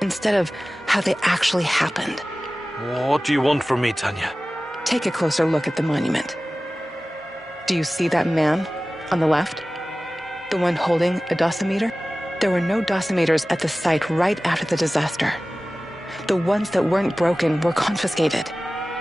instead of how they actually happened. What do you want from me, Tanya? Take a closer look at the monument. Do you see that man on the left? The one holding a dosimeter? There were no dosimeters at the site right after the disaster. The ones that weren't broken were confiscated.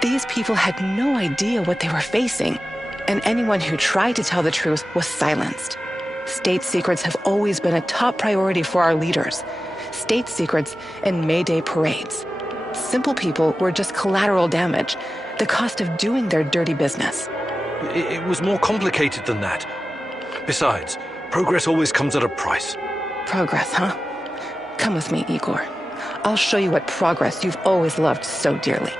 These people had no idea what they were facing, and anyone who tried to tell the truth was silenced. State secrets have always been a top priority for our leaders. State secrets and May Day parades. Simple people were just collateral damage, the cost of doing their dirty business. It was more complicated than that. Besides, progress always comes at a price. Progress, huh? Come with me, Igor. I'll show you what progress you've always loved so dearly.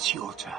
It's your turn.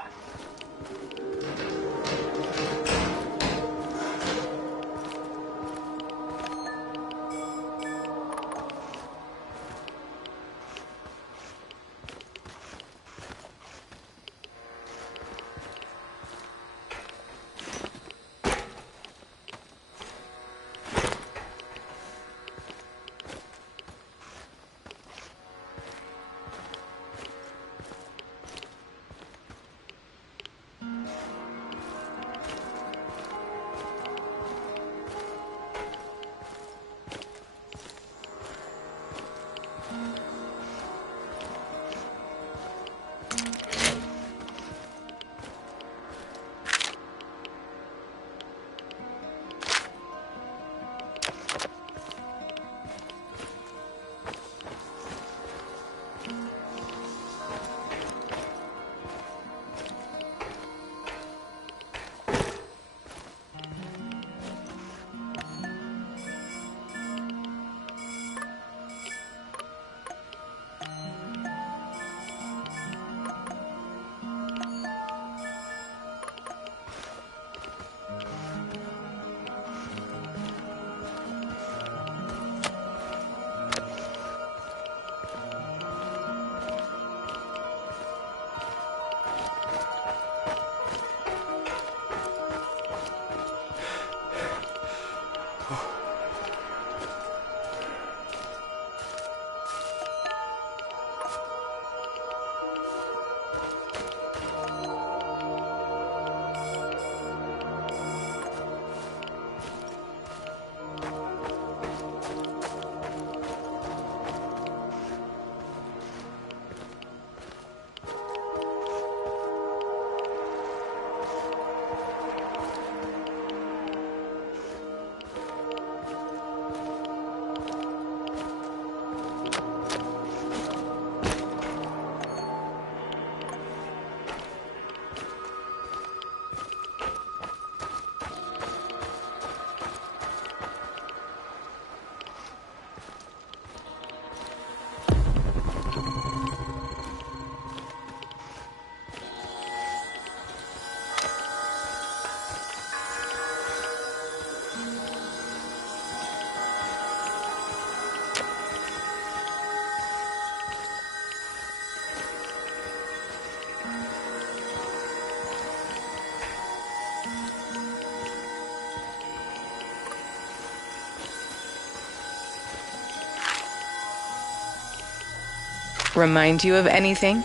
Remind you of anything?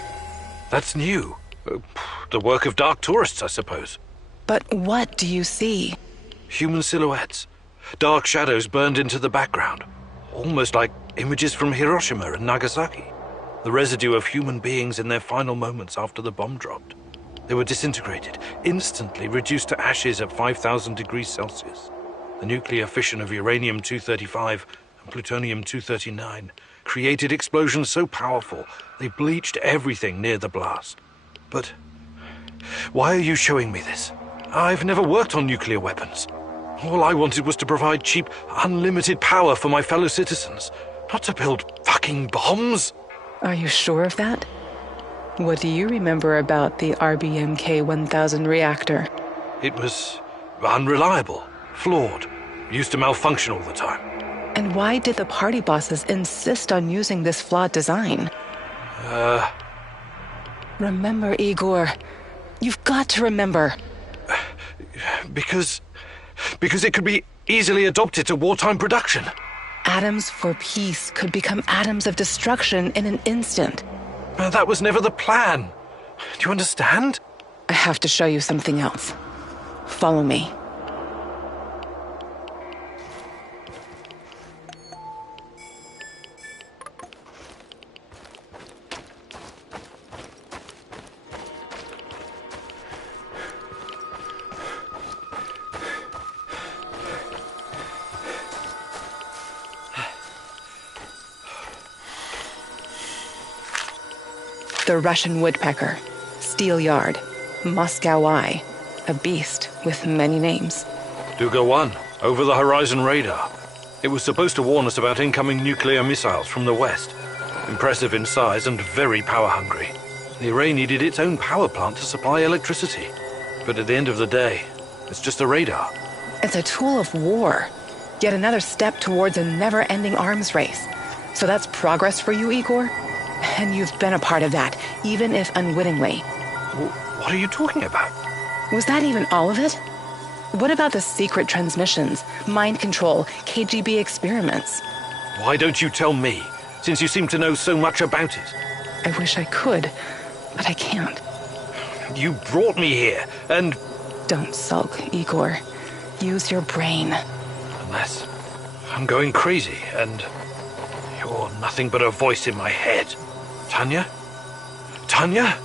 That's new. The work of dark tourists, I suppose. But what do you see? Human silhouettes. Dark shadows burned into the background. Almost like images from Hiroshima and Nagasaki. The residue of human beings in their final moments after the bomb dropped. They were disintegrated, instantly reduced to ashes at 5,000 degrees Celsius. The nuclear fission of uranium-235 and plutonium-239 created explosions so powerful they bleached everything near the blast. But why are you showing me this? I've never worked on nuclear weapons. All I wanted was to provide cheap, unlimited power for my fellow citizens, not to build fucking bombs. Are you sure of that? What do you remember about the RBMK-1000 reactor? It was unreliable, flawed, used to malfunction all the time. And why did the party bosses insist on using this flawed design? Remember, Igor. You've got to remember. Because it could be easily adopted to wartime production. Atoms for peace could become atoms of destruction in an instant. That was never the plan. Do you understand? I have to show you something else. Follow me. The Russian woodpecker, steel yard, Moscow eye, a beast with many names. Duga 1, over the horizon radar. It was supposed to warn us about incoming nuclear missiles from the west. Impressive in size and very power-hungry. The array needed its own power plant to supply electricity. But at the end of the day, it's just a radar. It's a tool of war. Yet another step towards a never-ending arms race. So that's progress for you, Igor? And you've been a part of that, even if unwittingly. What are you talking about? Was that even all of it? What about the secret transmissions, mind control, KGB experiments? Why don't you tell me, since you seem to know so much about it? I wish I could, but I can't. You brought me here, and... Don't sulk, Igor. Use your brain. Unless I'm going crazy, and you're nothing but a voice in my head. Tanya? Tanya?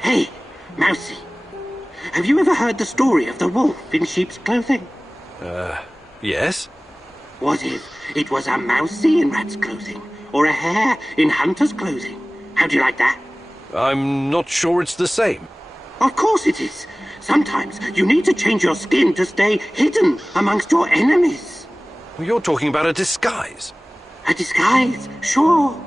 Hey, Mousy. Have you ever heard the story of the wolf in sheep's clothing? Yes? What if it was a mousy in rat's clothing? Or a hare in hunter's clothing? How do you like that? I'm not sure it's the same. Of course it is. Sometimes you need to change your skin to stay hidden amongst your enemies. You're talking about a disguise. A disguise, sure.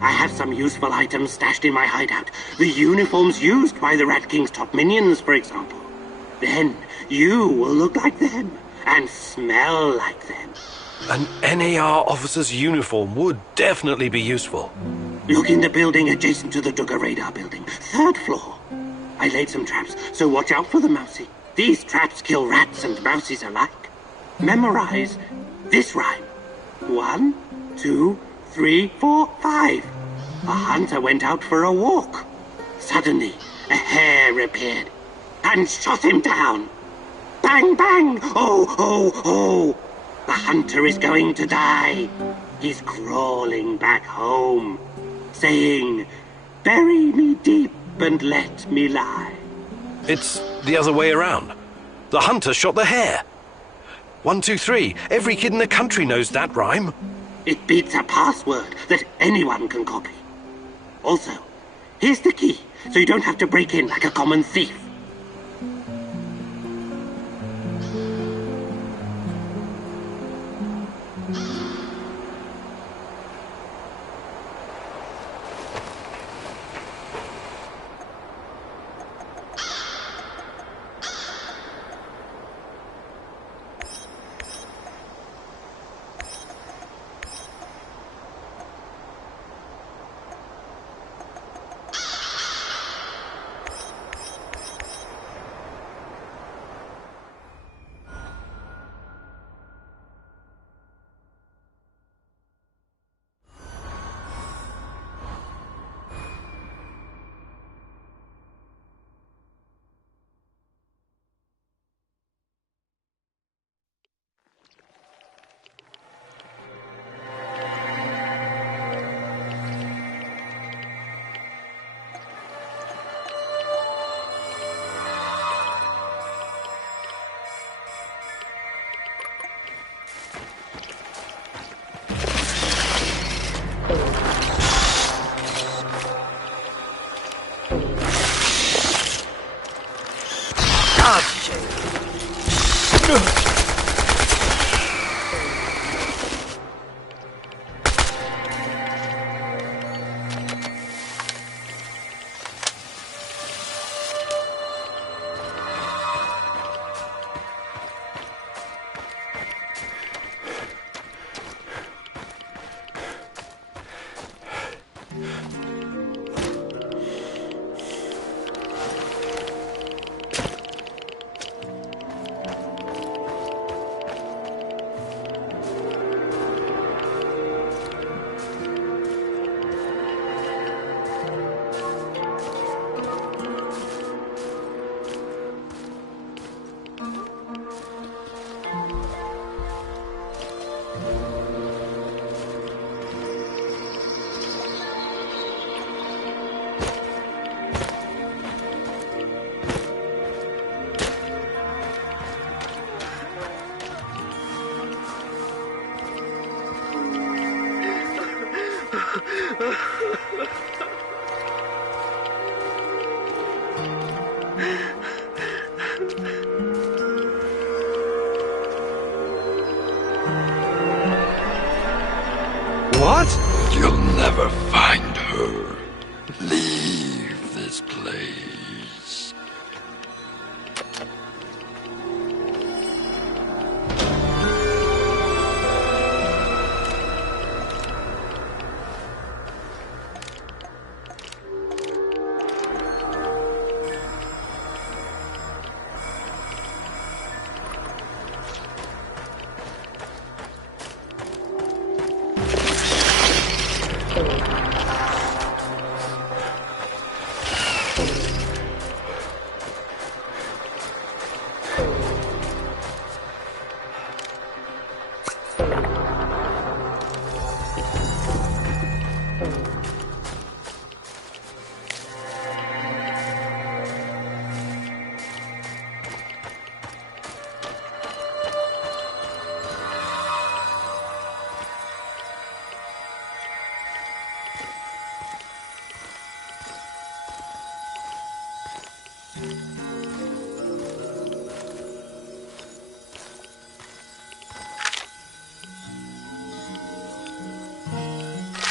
I have some useful items stashed in my hideout. The uniforms used by the Rat King's top minions, for example. Then you will look like them and smell like them. An NAR officer's uniform would definitely be useful. Look in the building adjacent to the Duggar radar building. 3rd floor. I laid some traps, so watch out for the mousy. These traps kill rats and mousies alike. Memorize this rhyme. 1, 2, 3, 4, 5. A hunter went out for a walk. Suddenly, a hare appeared and shot him down. Bang, bang! Oh, oh, oh! The hunter is going to die. He's crawling back home, saying, "Bury me deep and let me lie." It's the other way around. The hunter shot the hare. 1, 2, 3. Every kid in the country knows that rhyme. It beats a password that anyone can copy. Also, here's the key, so you don't have to break in like a common thief. What? You'll never find her. Leave this place.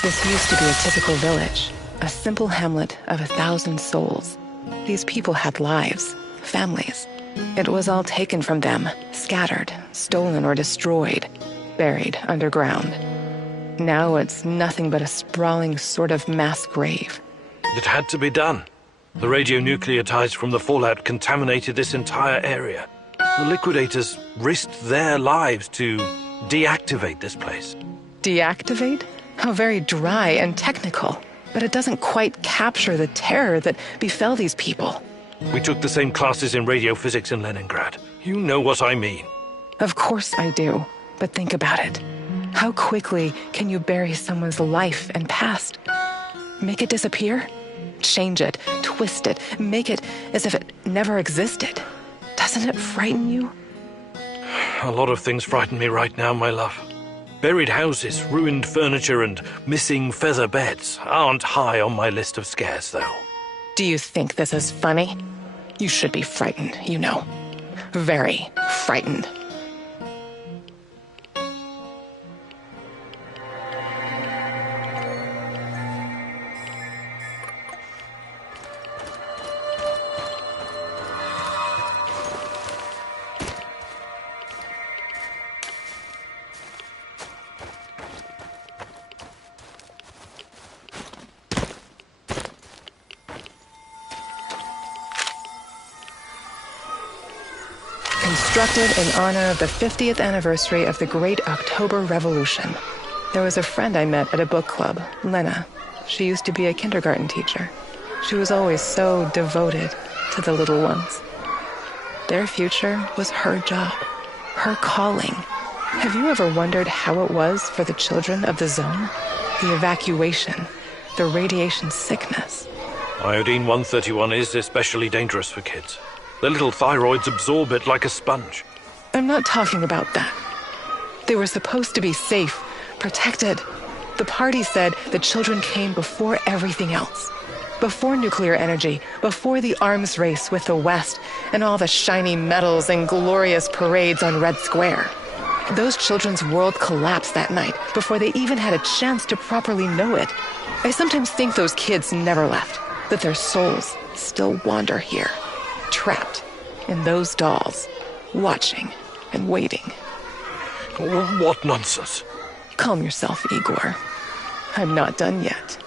This used to be a typical village, a simple hamlet of 1,000 souls. These people had lives, families. It was all taken from them, scattered, stolen or destroyed, buried underground. Now it's nothing but a sprawling sort of mass grave. It had to be done. The radionucleotides from the fallout contaminated this entire area. The liquidators risked their lives to deactivate this place. Deactivate? How very dry and technical. But it doesn't quite capture the terror that befell these people. We took the same classes in radiophysics in Leningrad. You know what I mean. Of course I do. But think about it. How quickly can you bury someone's life and past? Make it disappear? Change it, twist it, make it as if it never existed. Doesn't it frighten you? A lot of things frighten me right now, my love. Buried houses, ruined furniture, and missing feather beds aren't high on my list of scares, though. Do you think this is funny? You should be frightened, you know. Very frightened. Constructed in honor of the 50th anniversary of the Great October Revolution. There was a friend I met at a book club, Lena. She used to be a kindergarten teacher. She was always so devoted to the little ones. Their future was her job, her calling. Have you ever wondered how it was for the children of the zone? The evacuation, the radiation sickness. Iodine-131 is especially dangerous for kids. Their little thyroids absorb it like a sponge. I'm not talking about that. They were supposed to be safe, protected. The party said the children came before everything else. Before nuclear energy, before the arms race with the West, and all the shiny medals and glorious parades on Red Square. Those children's world collapsed that night before they even had a chance to properly know it. I sometimes think those kids never left, that their souls still wander here. Trapped in those dolls, watching and waiting. What nonsense. Calm yourself, Igor. I'm not done yet.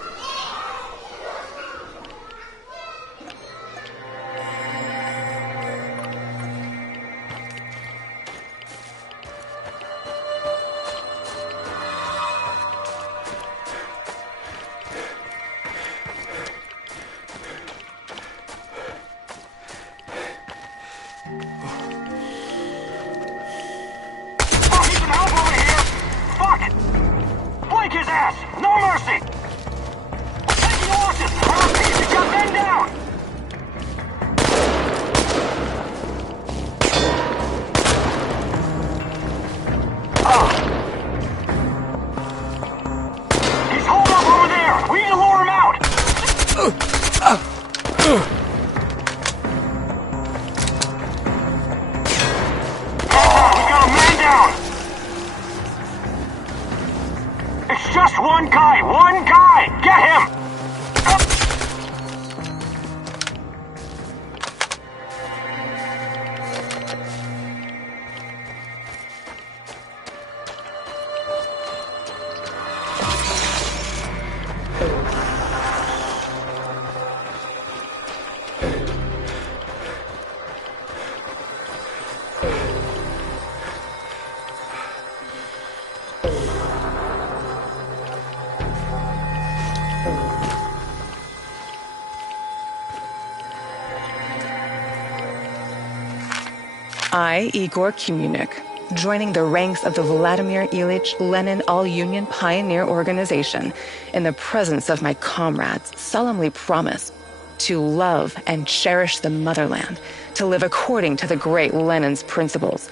I, Igor Kumunik, joining the ranks of the Vladimir Ilyich Lenin All-Union Pioneer Organization in the presence of my comrades, solemnly promise to love and cherish the motherland, to live according to the great Lenin's principles,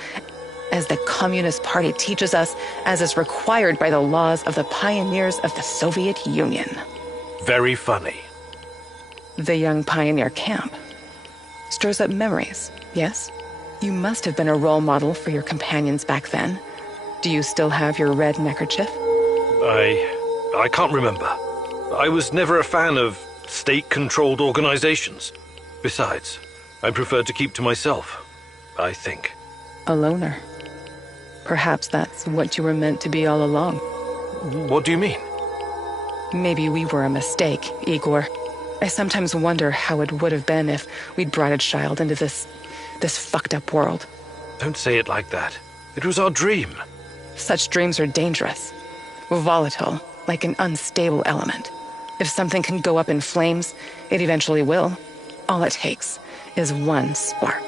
as the Communist Party teaches us, as is required by the laws of the pioneers of the Soviet Union. Very funny. The young pioneer camp stirs up memories, yes? You must have been a role model for your companions back then. Do you still have your red neckerchief? I can't remember. I was never a fan of state-controlled organizations. Besides, I preferred to keep to myself, I think. A loner. Perhaps that's what you were meant to be all along. What do you mean? Maybe we were a mistake, Igor. I sometimes wonder how it would have been if we'd brought a child into this fucked up world. Don't say it like that. It was our dream. Such dreams are dangerous. Volatile, like an unstable element. If something can go up in flames, it eventually will. All it takes is one spark.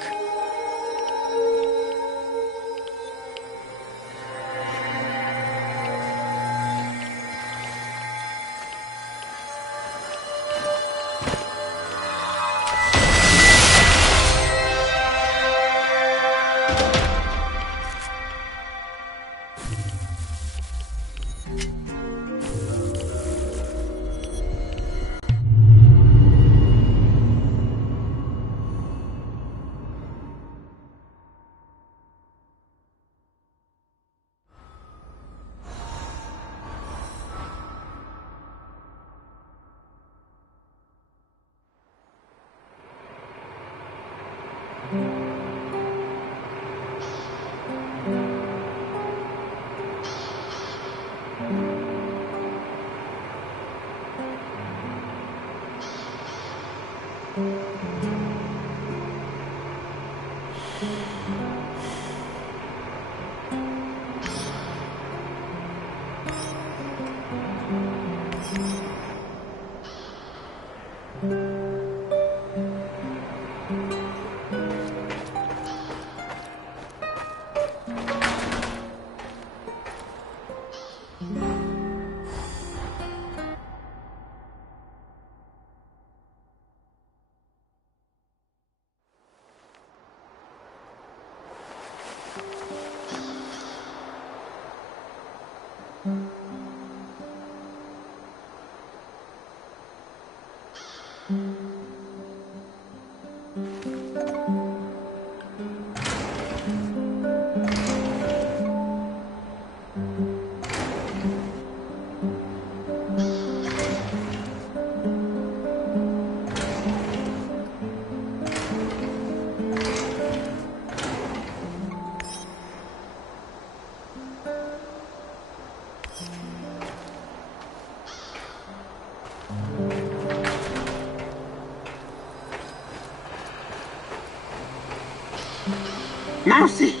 Mousy,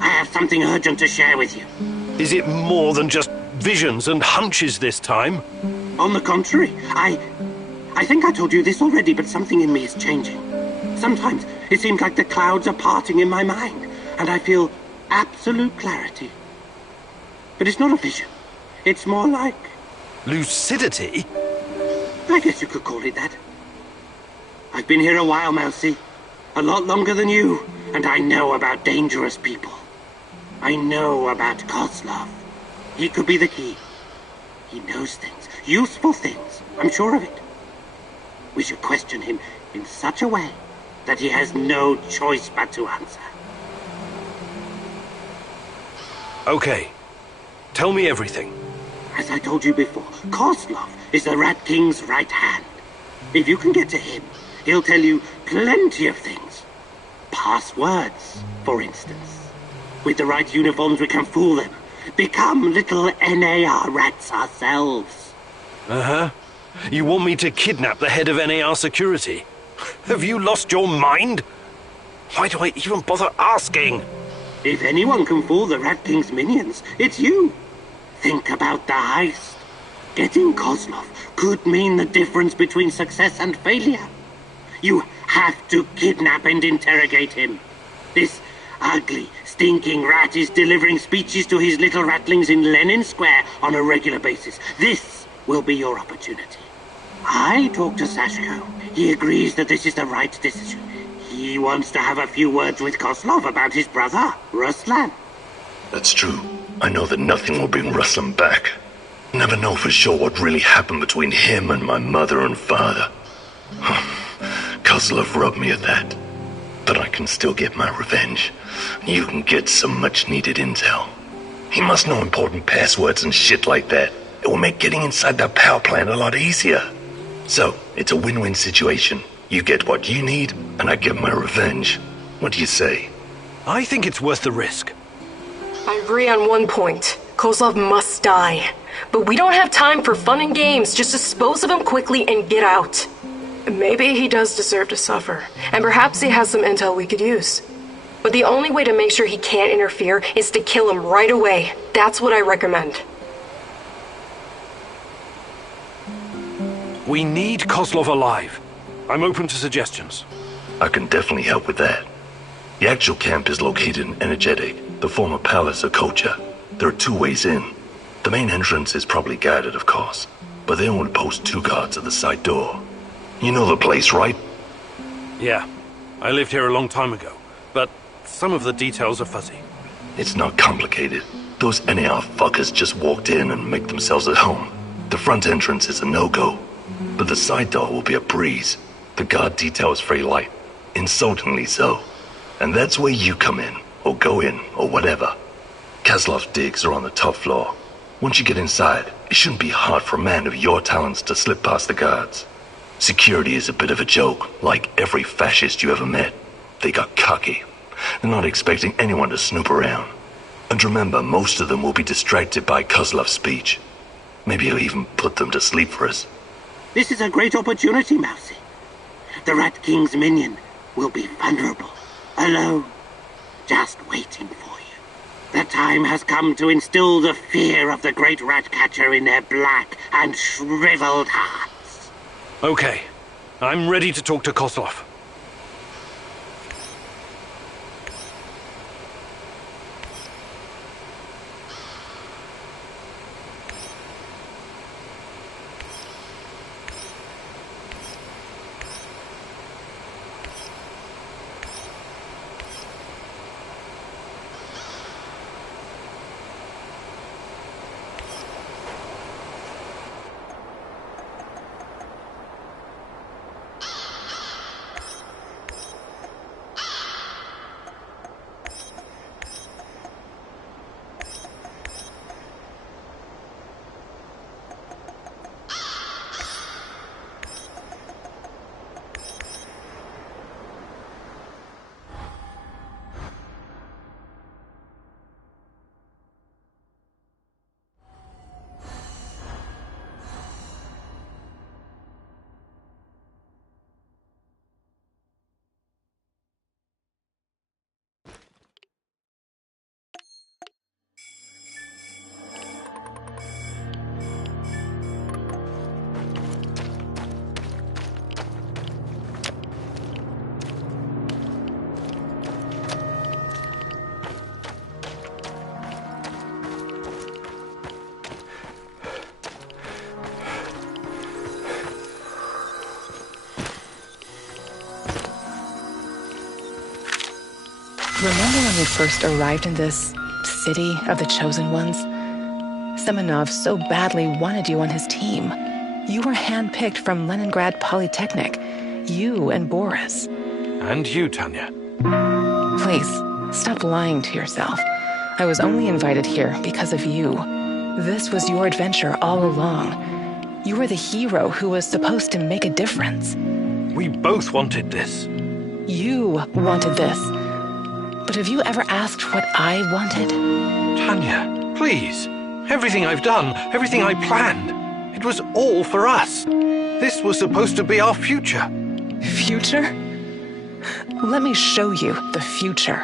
I have something urgent to share with you. Is it more than just visions and hunches this time? On the contrary, I think I told you this already, but something in me is changing. Sometimes it seems like the clouds are parting in my mind, and I feel absolute clarity. But it's not a vision. It's more like... Lucidity? I guess you could call it that. I've been here a while, Mousy. A lot longer than you, and I know about dangerous people. I know about Kozlov. He could be the key. He knows things, useful things. I'm sure of it. We should question him in such a way that he has no choice but to answer. Okay. Tell me everything. As I told you before, Kozlov is the Rat King's right hand. If you can get to him, he'll tell you plenty of things. Passwords, for instance. With the right uniforms, we can fool them. Become little NAR rats ourselves. Uh-huh. You want me to kidnap the head of NAR security? Have you lost your mind? Why do I even bother asking? If anyone can fool the Rat King's minions, it's you. Think about the heist. Getting Kozlov could mean the difference between success and failure. You have to kidnap and interrogate him. This ugly, stinking rat is delivering speeches to his little ratlings in Lenin Square on a regular basis. This will be your opportunity. I talked to Sashko. He agrees that this is the right decision. He wants to have a few words with Koslov about his brother, Ruslan. That's true. I know that nothing will bring Ruslan back. Never know for sure what really happened between him and my mother and father. Koslov rubbed me at that. But I can still get my revenge. You can get some much-needed intel. He must know important passwords and shit like that. It will make getting inside that power plant a lot easier. So, it's a win-win situation. You get what you need, and I get my revenge. What do you say? I think it's worth the risk. I agree on one point. Koslov must die. But we don't have time for fun and games. Just dispose of him quickly and get out. Maybe he does deserve to suffer. And perhaps he has some intel we could use. But the only way to make sure he can't interfere is to kill him right away. That's what I recommend. We need Koslov alive. I'm open to suggestions. I can definitely help with that. The actual camp is located in Energetic, the former palace of Kocha. There are 2 ways in. The main entrance is probably guarded, of course, but they only post 2 guards at the side door. You know the place, right? Yeah. I lived here a long time ago, but some of the details are fuzzy. It's not complicated. Those NAR fuckers just walked in and make themselves at home. The front entrance is a no-go, but the side door will be a breeze. The guard detail is very light, insultingly so. And that's where you come in, or go in, or whatever. Kaslov's digs are on the top floor. Once you get inside, it shouldn't be hard for a man of your talents to slip past the guards. Security is a bit of a joke, like every fascist you ever met. They got cocky. They're not expecting anyone to snoop around. And remember, most of them will be distracted by Kozlov's speech. Maybe he'll even put them to sleep for us. This is a great opportunity, Mousy. The Rat King's minion will be vulnerable, alone, just waiting for you. The time has come to instill the fear of the great rat catcher in their black and shriveled hearts. Okay. I'm ready to talk to Koslov. Remember when we first arrived in this city of the Chosen Ones? Semenov so badly wanted you on his team. You were handpicked from Leningrad Polytechnic. You and Boris. And you, Tanya. Please, stop lying to yourself. I was only invited here because of you. This was your adventure all along. You were the hero who was supposed to make a difference. We both wanted this. You wanted this. But have you ever asked what I wanted? Tanya, please. Everything I've done, everything I planned, it was all for us. This was supposed to be our future. Future? Let me show you the future.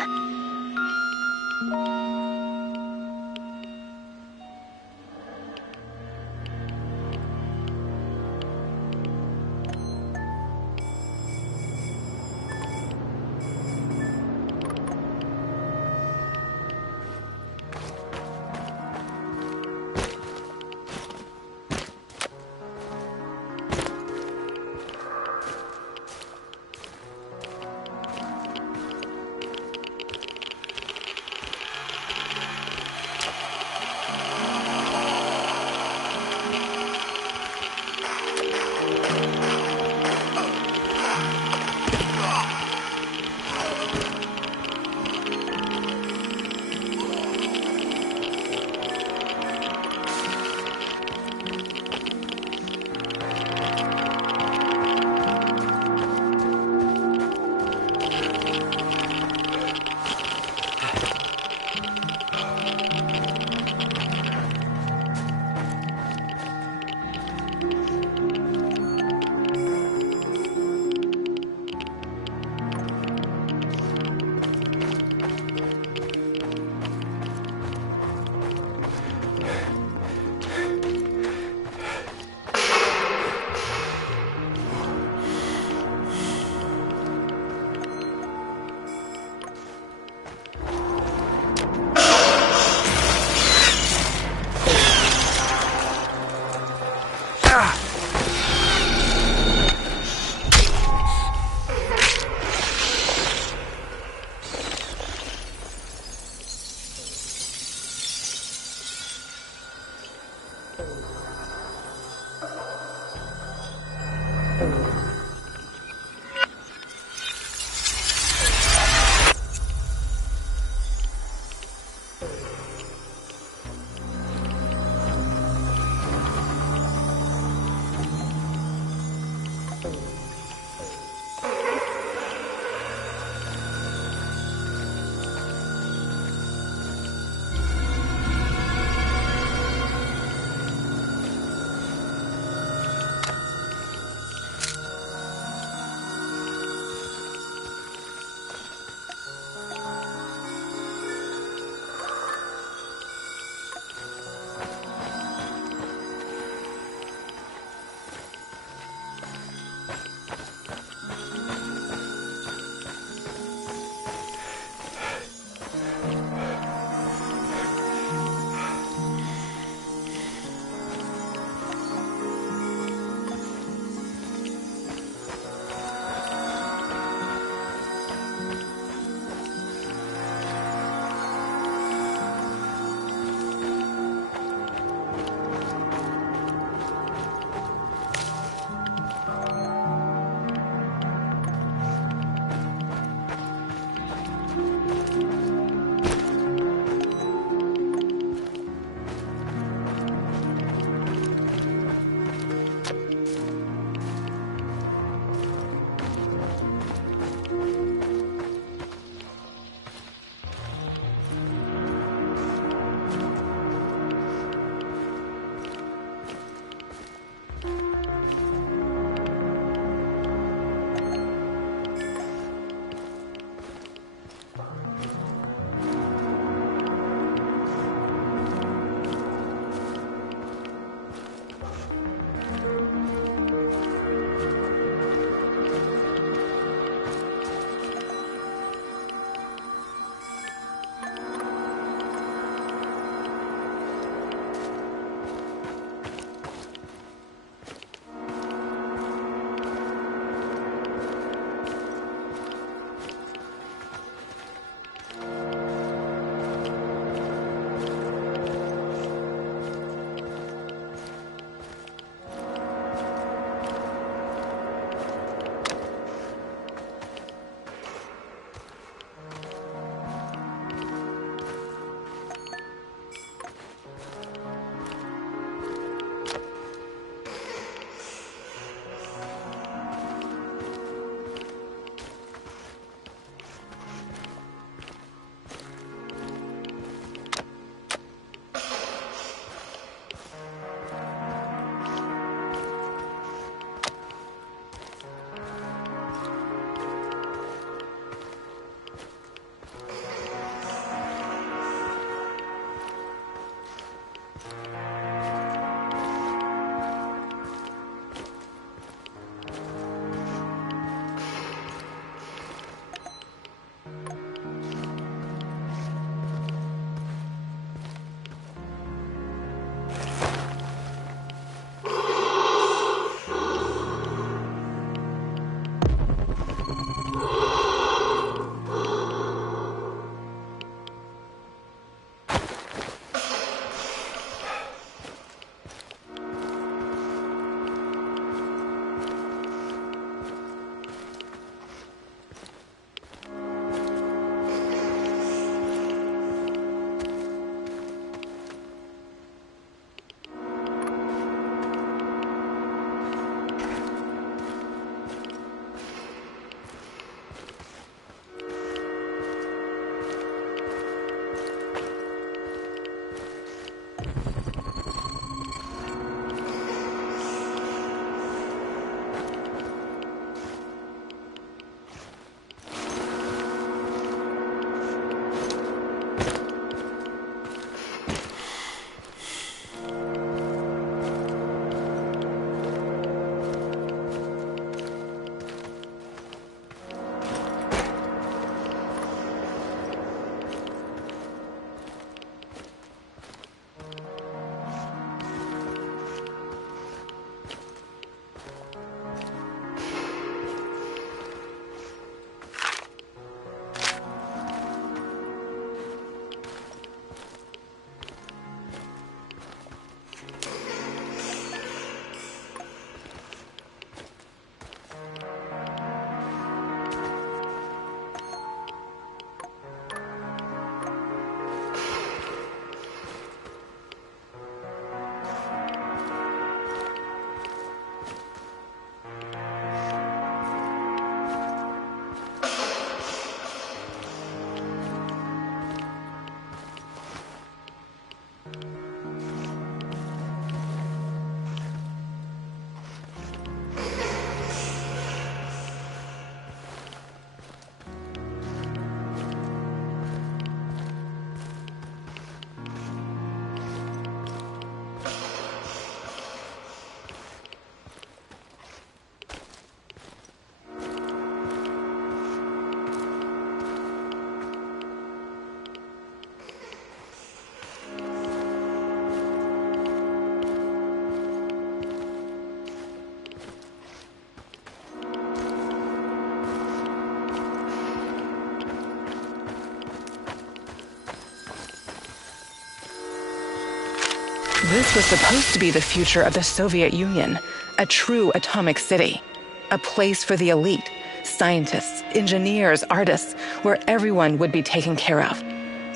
This was supposed to be the future of the Soviet Union, a true atomic city, a place for the elite, scientists, engineers, artists, where everyone would be taken care of,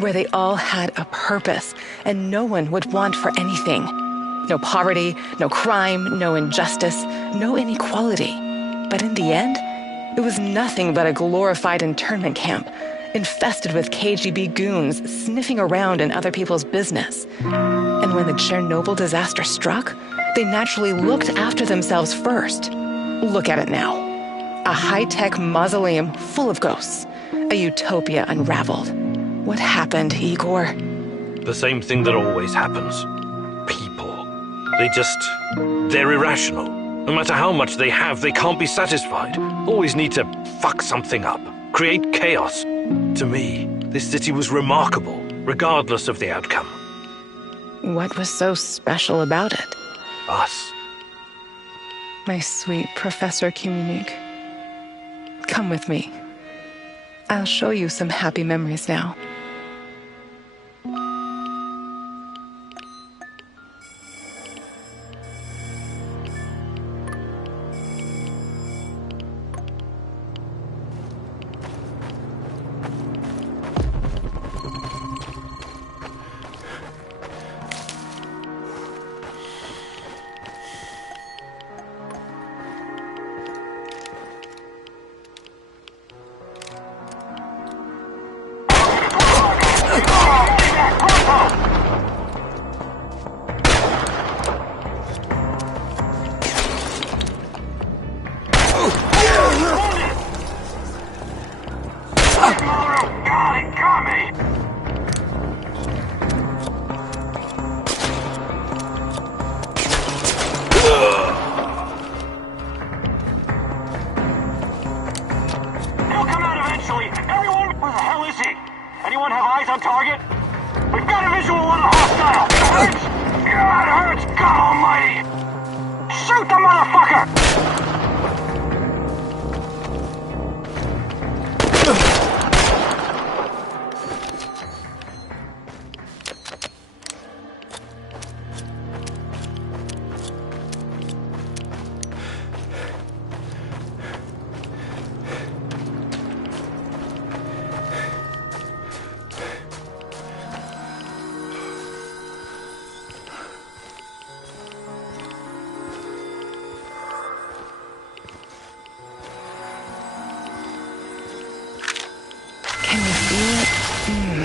where they all had a purpose and no one would want for anything. No poverty, no crime, no injustice, no inequality. But in the end, it was nothing but a glorified internment camp, infested with KGB goons sniffing around in other people's business. And when the Chernobyl disaster struck, they naturally looked after themselves first. Look at it now. A high-tech mausoleum full of ghosts. A utopia unraveled. What happened, Igor? The same thing that always happens. People. They're irrational. No matter how much they have, they can't be satisfied. Always need to fuck something up. Create chaos. To me, this city was remarkable, regardless of the outcome. What was so special about it? Us. My sweet Professor Kiminik. Come with me. I'll show you some happy memories now. Anyone have eyes on target? We've got a visual on a hostile! It hurts! God, it hurts! God almighty! Shoot the motherfucker!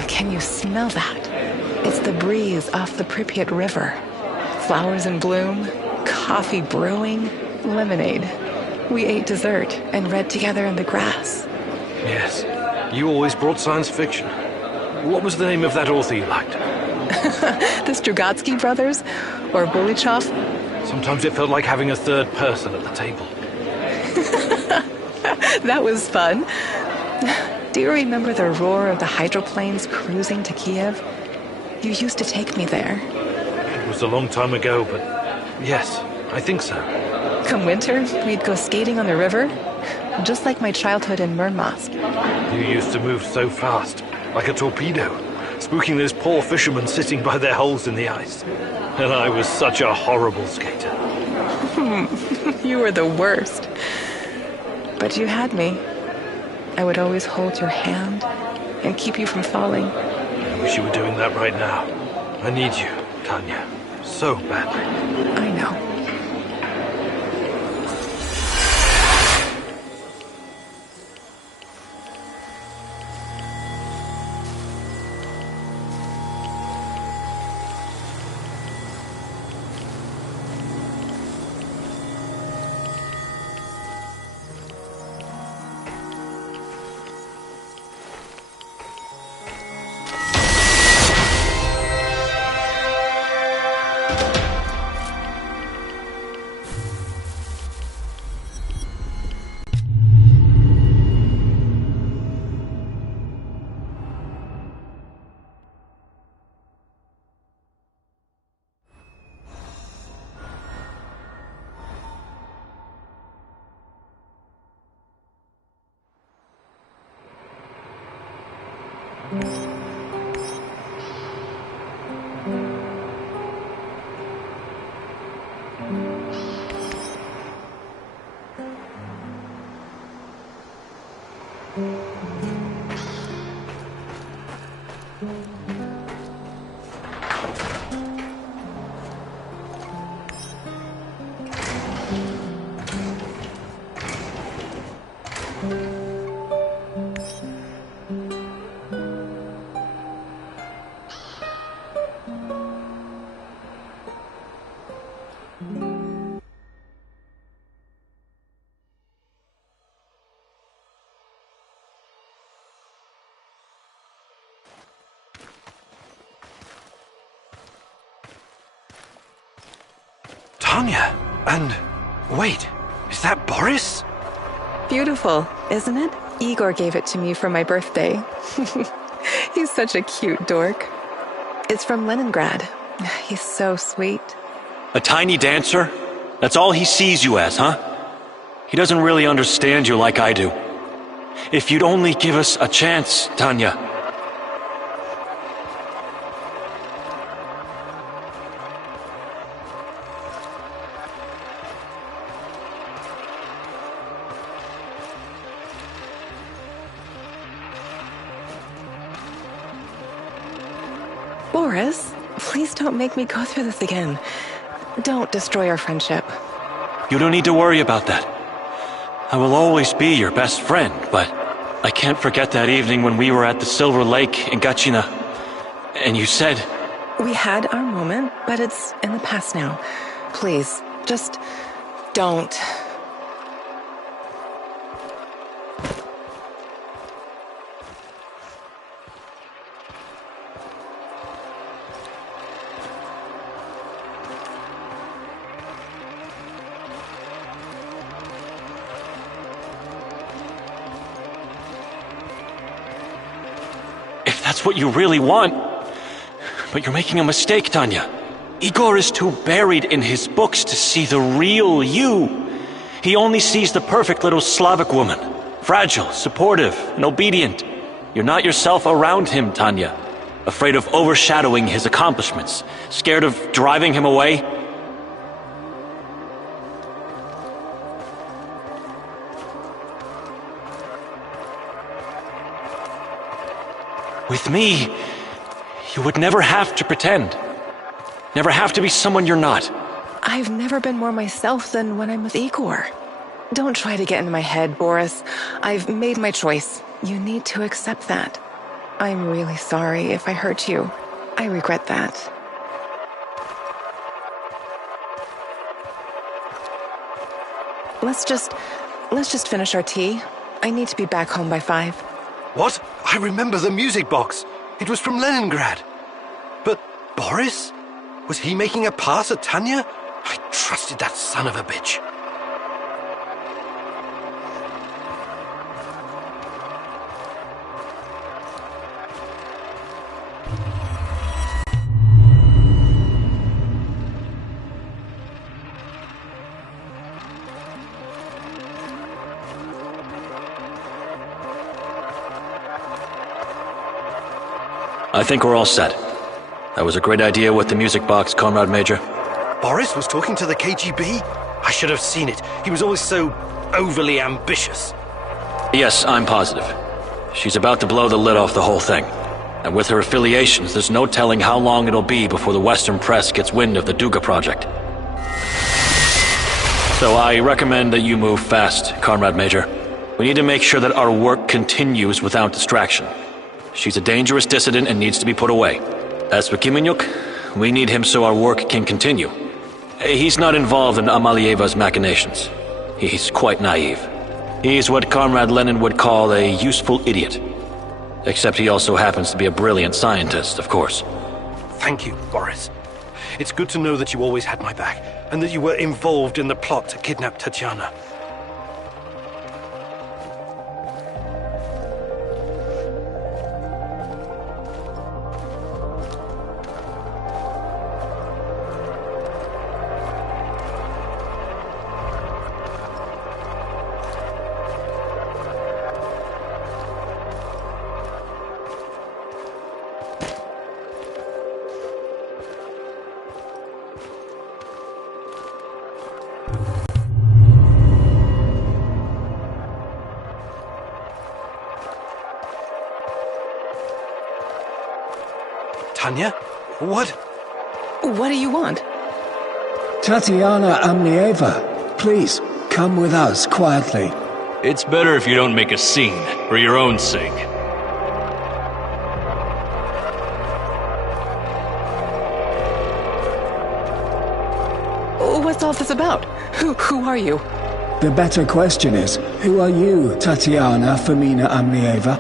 Can you smell that? It's the breeze off the Pripyat River. Flowers in bloom, coffee brewing, lemonade. We ate dessert and read together in the grass. Yes, you always brought science fiction. What was the name of that author you liked? The Strugatsky brothers? Or Bulichov? Sometimes it felt like having a third person at the table. That was fun. Do you remember the roar of the hydroplanes cruising to Kiev? You used to take me there. It was a long time ago, but yes, I think so. Come winter, we'd go skating on the river, just like my childhood in Murmansk. You used to move so fast, like a torpedo, spooking those poor fishermen sitting by their holes in the ice. And I was such a horrible skater. You were the worst. But you had me. I would always hold your hand and keep you from falling. I wish you were doing that right now. I need you, Tanya, so badly. I know. Tanya. And wait, is that Boris? Beautiful, isn't it? Igor gave it to me for my birthday. He's such a cute dork. It's from Leningrad. He's so sweet. A tiny dancer? That's all he sees you as, huh? He doesn't really understand you like I do. If you'd only give us a chance, Tanya. Boris, please don't make me go through this again. Don't destroy our friendship. You don't need to worry about that. I will always be your best friend, but I can't forget that evening when we were at the Silver Lake in Gachina, and you said... We had our moment, but it's in the past now. Please, just don't. That's what you really want. But you're making a mistake, Tanya. Igor is too buried in his books to see the real you. He only sees the perfect little Slavic woman. Fragile, supportive, and obedient. You're not yourself around him, Tanya. Afraid of overshadowing his accomplishments. Scared of driving him away. With me, you would never have to pretend. Never have to be someone you're not. I've never been more myself than when I'm with Igor. Don't try to get into my head, Boris. I've made my choice. You need to accept that. I'm really sorry if I hurt you. I regret that. Let's just finish our tea. I need to be back home by 5. What? I remember the music box. It was from Leningrad. But Boris? Was he making a pass at Tanya? I trusted that son of a bitch. I think we're all set. That was a great idea with the music box, Comrade Major. Boris was talking to the KGB? I should have seen it. He was always so overly ambitious. Yes, I'm positive. She's about to blow the lid off the whole thing. And with her affiliations, there's no telling how long it'll be before the Western press gets wind of the Duga project. So I recommend that you move fast, Comrade Major. We need to make sure that our work continues without distraction. She's a dangerous dissident and needs to be put away. As for Kimenyuk, we need him so our work can continue. He's not involved in Amalieva's machinations. He's quite naive. He's what Comrade Lenin would call a useful idiot. Except he also happens to be a brilliant scientist, of course. Thank you, Boris. It's good to know that you always had my back, and that you were involved in the plot to kidnap Tatiana. Tanya? What? What do you want? Tatiana Amnieva, please, come with us quietly. It's better if you don't make a scene, for your own sake. What's all this about? Who are you? The better question is, who are you, Tatiana Femina Amnieva?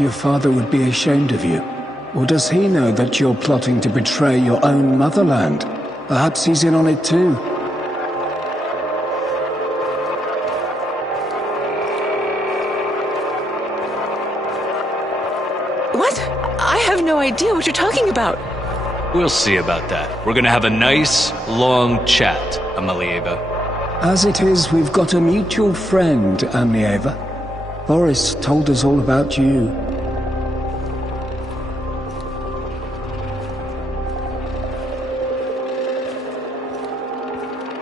Your father would be ashamed of you. Or does he know that you're plotting to betray your own motherland? Perhaps he's in on it too. idea what you're talking about. We'll see about that. We're gonna have a nice, long chat, Amalieva. As it is, we've got a mutual friend, Amlieva. Boris told us all about you.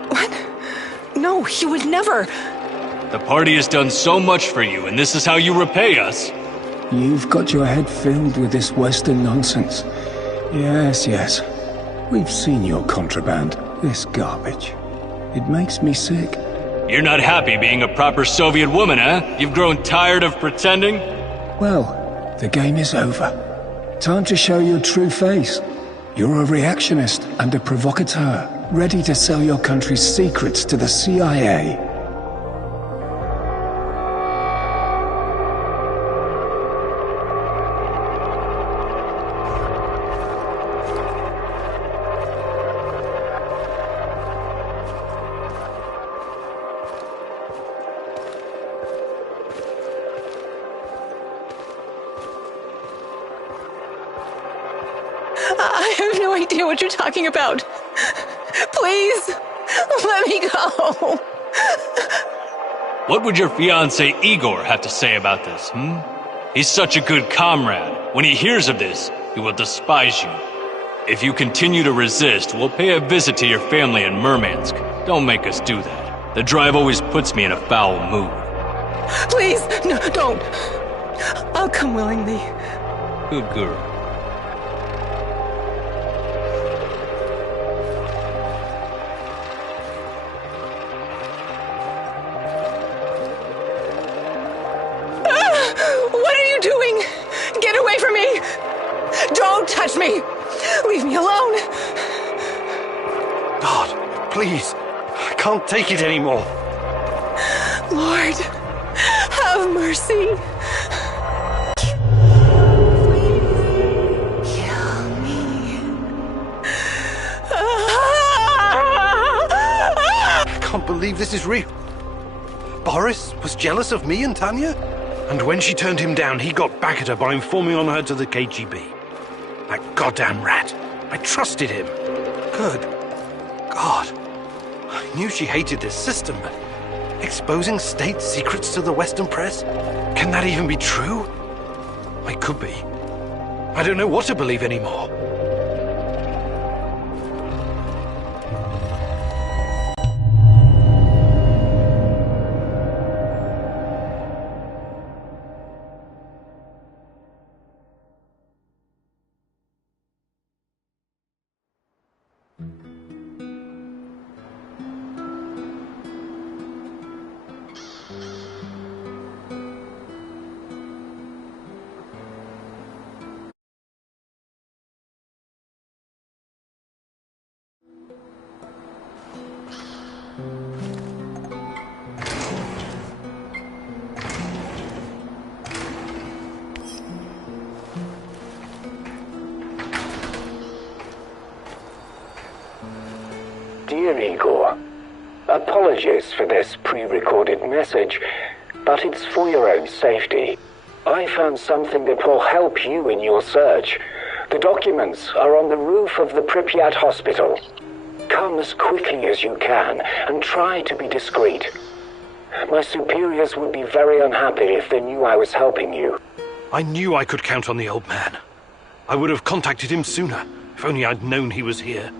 What? No, he would never. The party has done so much for you, and this is how you repay us. You've got your head filled with this Western nonsense. Yes, yes. We've seen your contraband, this garbage. It makes me sick. You're not happy being a proper Soviet woman, huh? You've grown tired of pretending? Well, the game is over. Time to show your true face. You're a reactionist and a provocateur, ready to sell your country's secrets to the CIA. I have no idea what you're talking about. Please, let me go. What would your fiancé Igor have to say about this, He's such a good comrade. When he hears of this, he will despise you. If you continue to resist, we'll pay a visit to your family in Murmansk. Don't make us do that. The drive always puts me in a foul mood. Please, no, don't. I'll come willingly. Good girl. What are you doing? Get away from me! Don't touch me! Leave me alone! God, please. I can't take it anymore. Lord, have mercy. Kill me. I can't believe this is real. Boris was jealous of me and Tanya? And when she turned him down, he got back at her by informing on her to the KGB. That goddamn rat. I trusted him. Good God. I knew she hated this system, but exposing state secrets to the Western press? Can that even be true? It could be. I don't know what to believe anymore. Dear Igor, apologies for this pre-recorded message, but it's for your own safety. I found something that will help you in your search. The documents are on the roof of the Pripyat hospital. Come as quickly as you can and try to be discreet. My superiors would be very unhappy if they knew I was helping you. I knew I could count on the old man. I would have contacted him sooner, if only I'd known he was here.